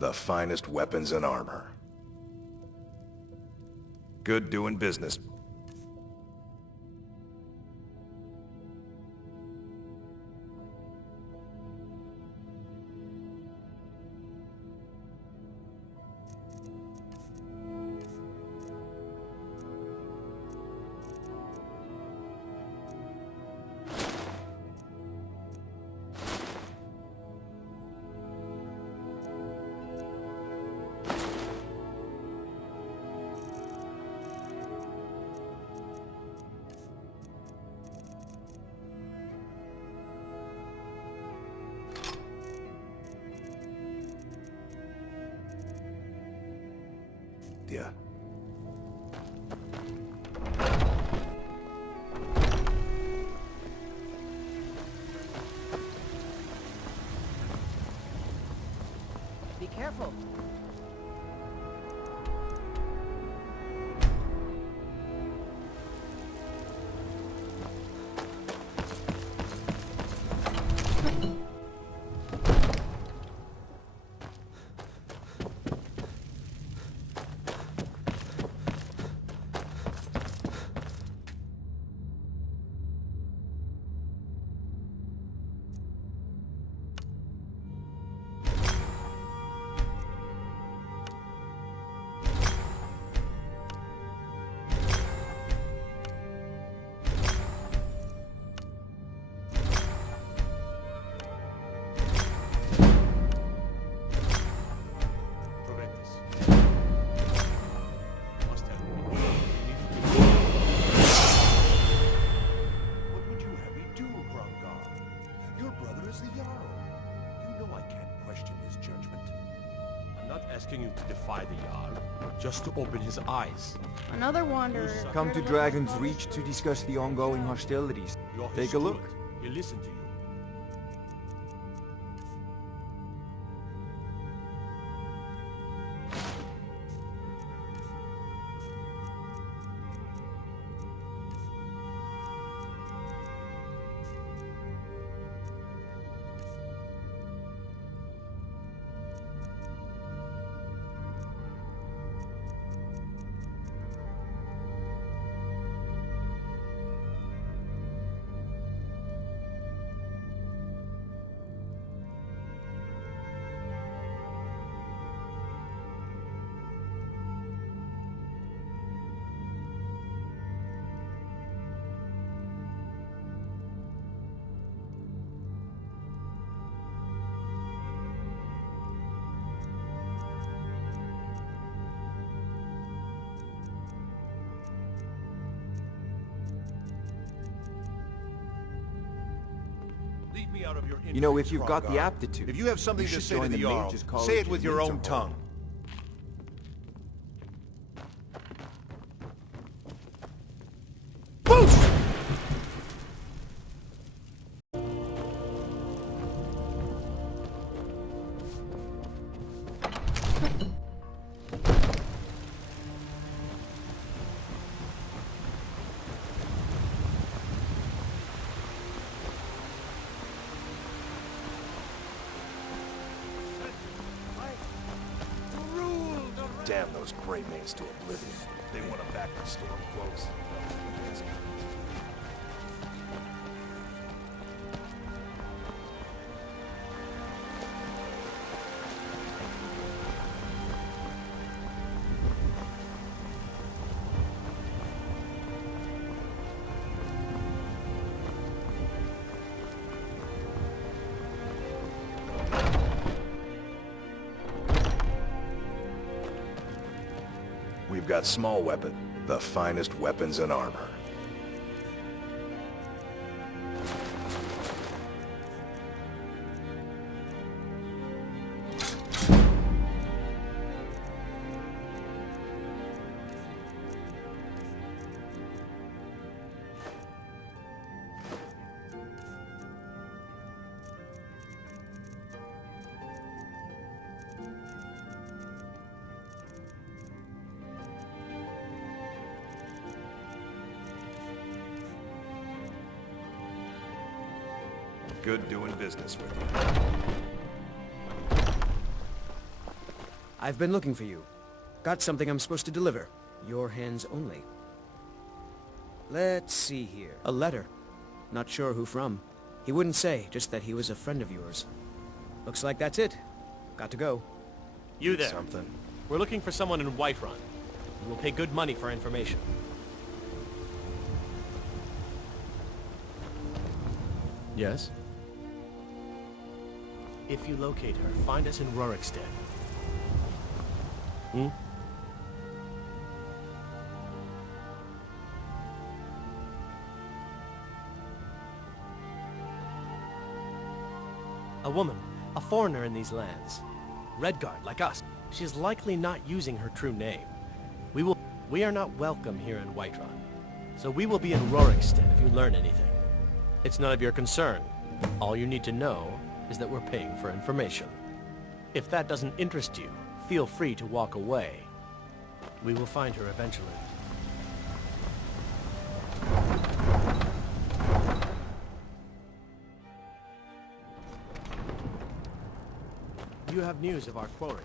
The finest weapons and armor. Good doing business. Yeah. Be careful. Asking you to defy the Jarl, just to open his eyes. Another wanderer. Come to Dragon's Reach to discuss the ongoing hostilities. Take a look. He'll listen to you. You know, if you've got the aptitude, if you have something to say to the Jarl, say it with your own tongue. Damn those gray mains to oblivion. They want to back the store close. We've got small weapon, the finest weapons and armor. Good doing business with you. I've been looking for you. Got something I'm supposed to deliver. Your hands only. Let's see here. A letter. Not sure who from. He wouldn't say, just that he was a friend of yours. Looks like that's it. Got to go. You there. Something. We're looking for someone in Whiterun. We'll pay good money for information. Yes? If you locate her, find us in Rorikstead. Hmm? A woman, a foreigner in these lands. Redguard, like us. She is likely not using her true name. We are not welcome here in Whiterun. So we will be in Rorikstead if you learn anything. It's none of your concern. All you need to know is that we're paying for information. If that doesn't interest you, feel free to walk away. We will find her eventually. You have news of our quarry.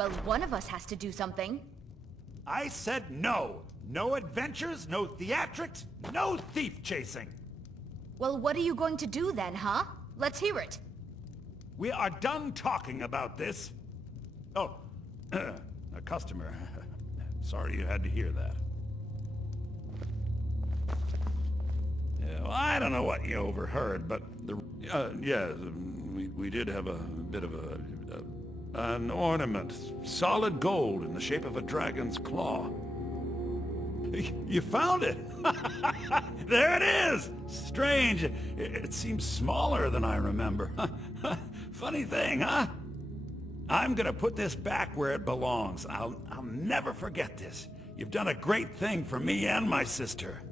Well, one of us has to do something. I said no. No adventures, no theatrics, no thief chasing. Well, what are you going to do then, huh? Let's hear it. We are done talking about this. Oh, a customer. Sorry you had to hear that. Yeah, well, I don't know what you overheard, but we did have a bit of an ornament, solid gold in the shape of a dragon's claw. You found it! There it is! Strange. It seems smaller than I remember. Funny thing, huh? I'm gonna put this back where it belongs. I'll never forget this. You've done a great thing for me and my sister.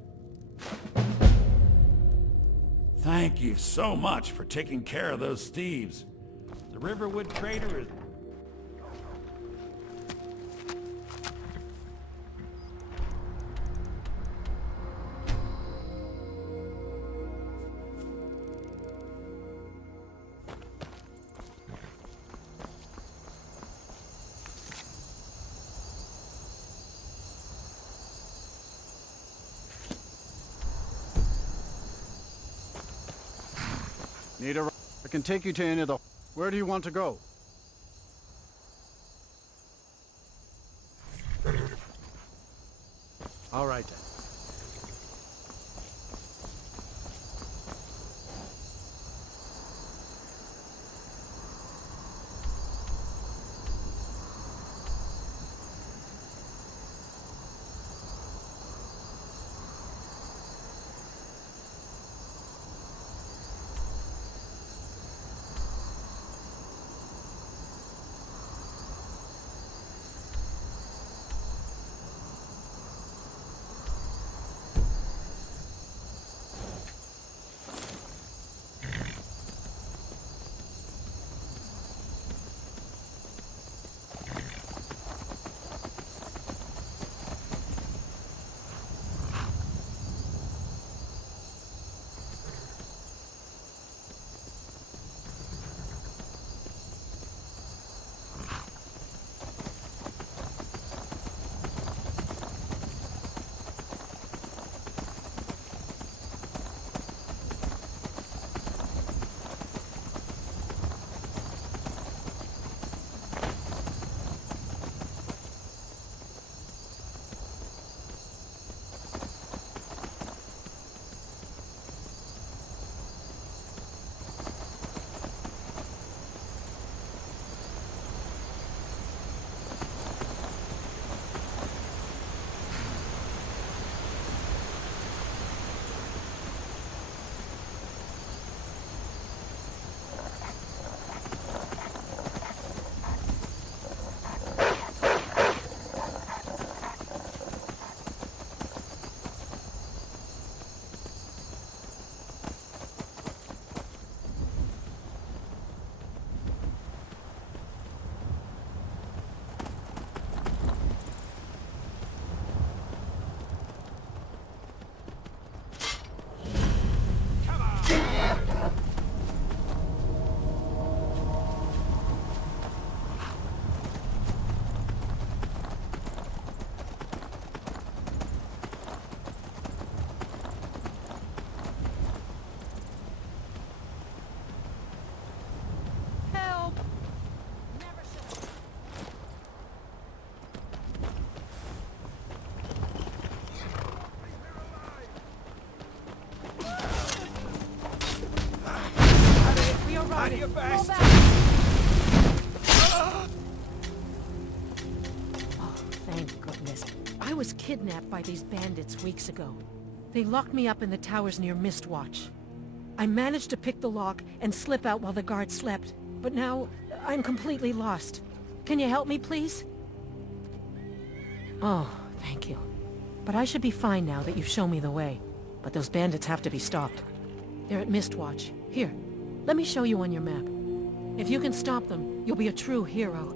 Thank you so much for taking care of those thieves. The Riverwood Trader is... Need a... I can take you to any of the... Where do you want to go? All right then. Do your best! Oh, thank goodness. I was kidnapped by these bandits weeks ago. They locked me up in the towers near Mistwatch. I managed to pick the lock and slip out while the guards slept, but now I'm completely lost. Can you help me, please? Oh, thank you. But I should be fine now that you've shown me the way. But those bandits have to be stopped. They're at Mistwatch. Here, let me show you on your map. If you can stop them, you'll be a true hero.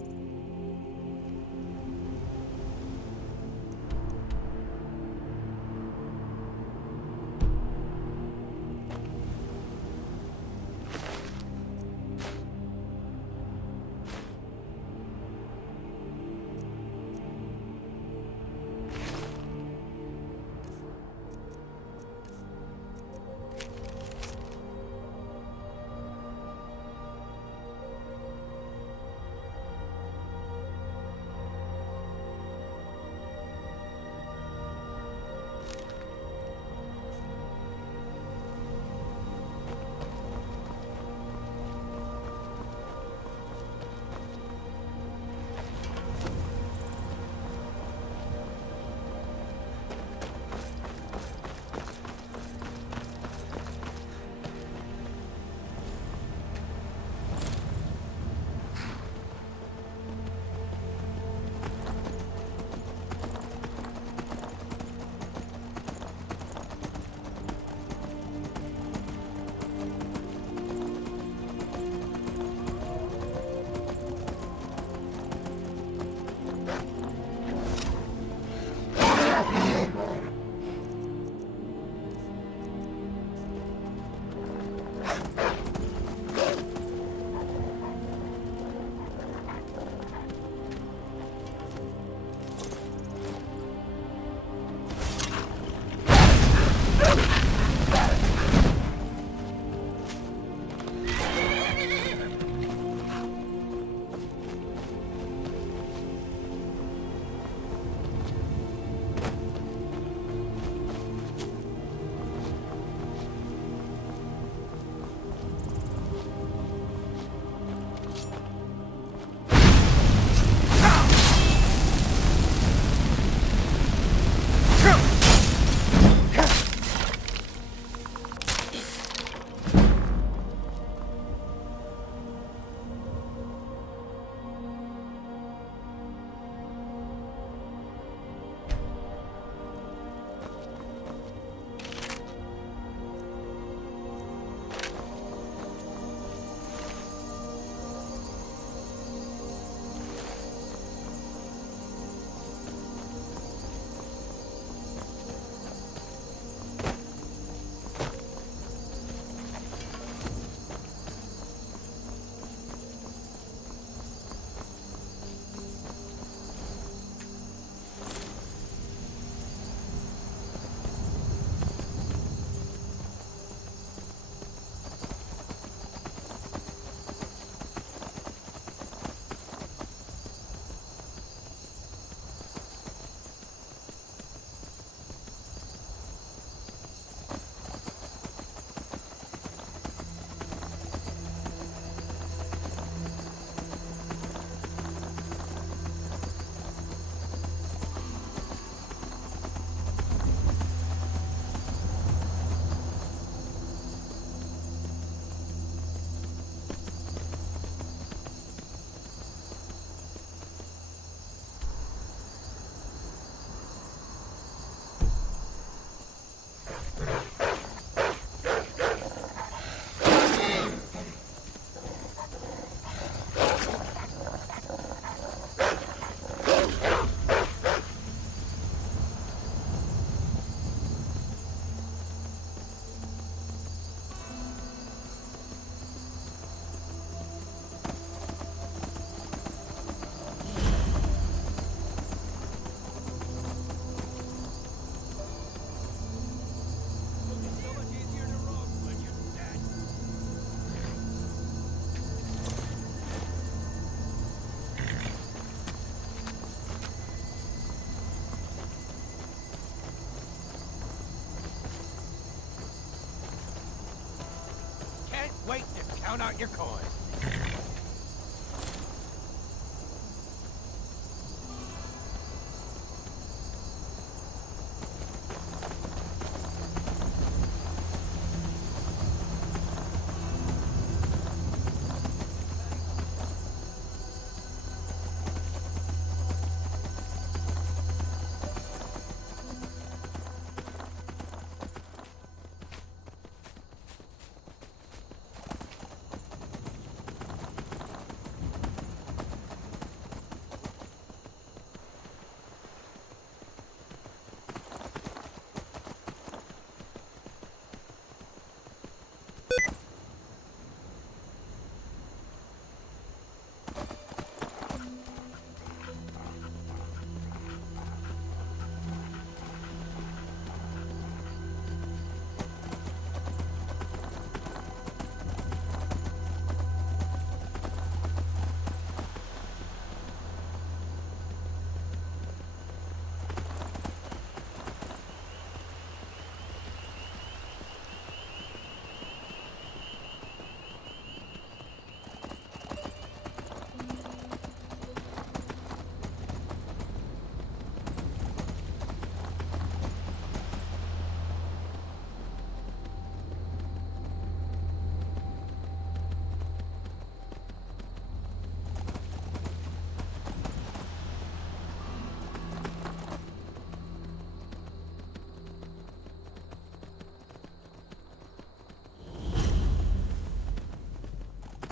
got your coin.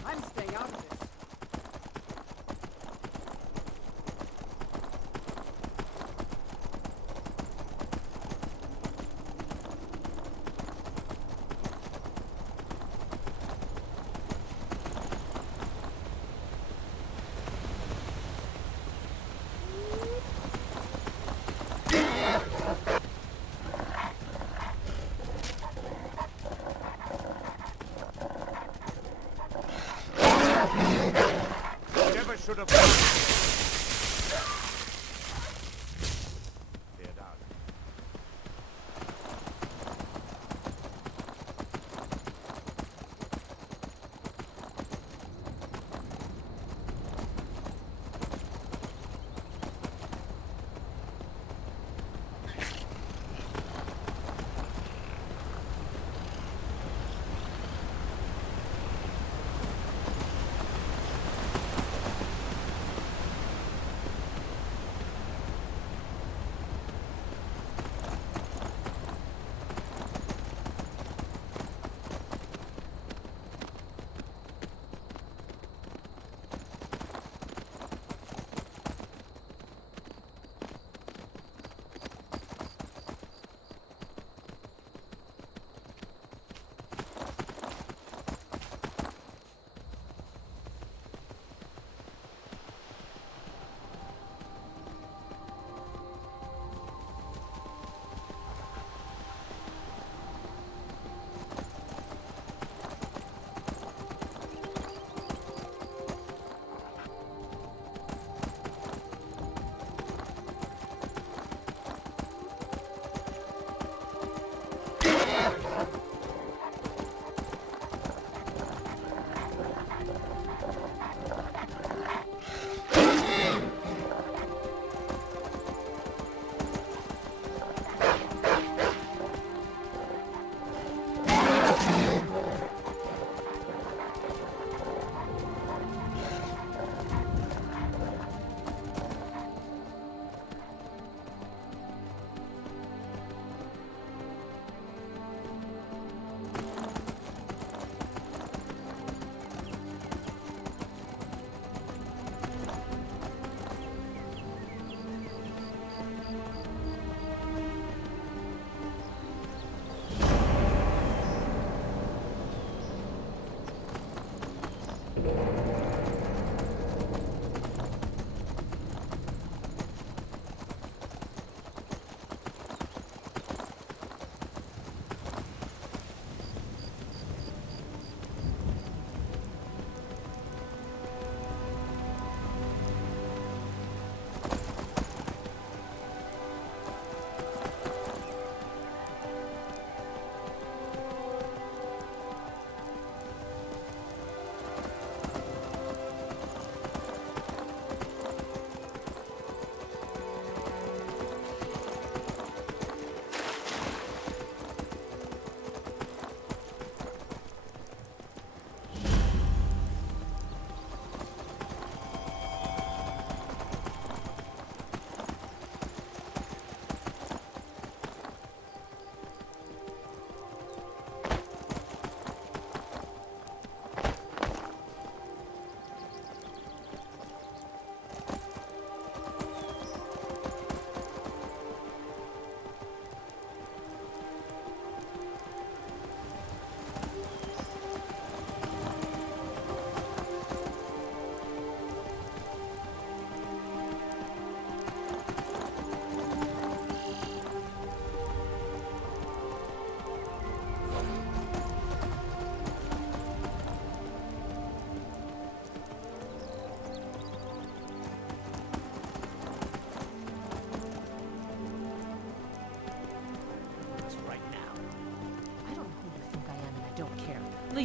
I'm staying out of this. Never should have. Get out.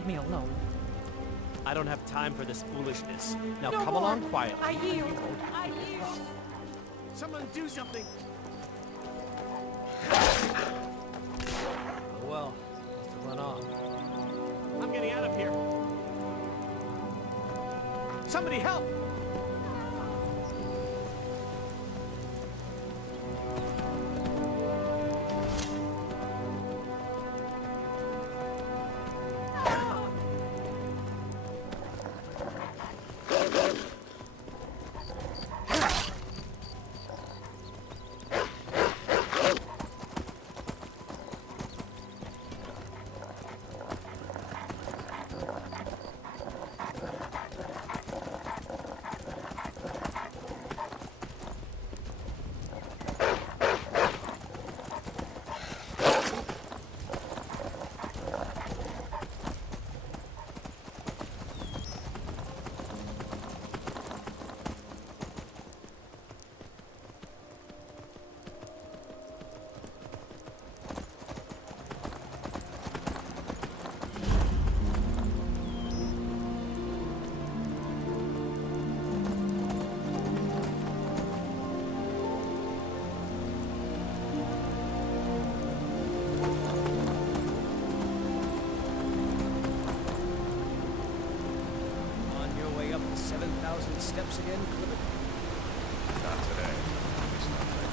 leave me alone. I don't have time for this foolishness. Now No come more. along quietly. I yield. You won't I be a yield. problem. Someone do something! Oh well, must have run off. I'm getting out of here. Somebody help! On your way up the 7,000 steps again, Clement? Not today. At least not right.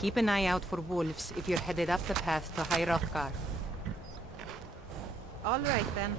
Keep an eye out for wolves if you're headed up the path to High Rothgar. All right then.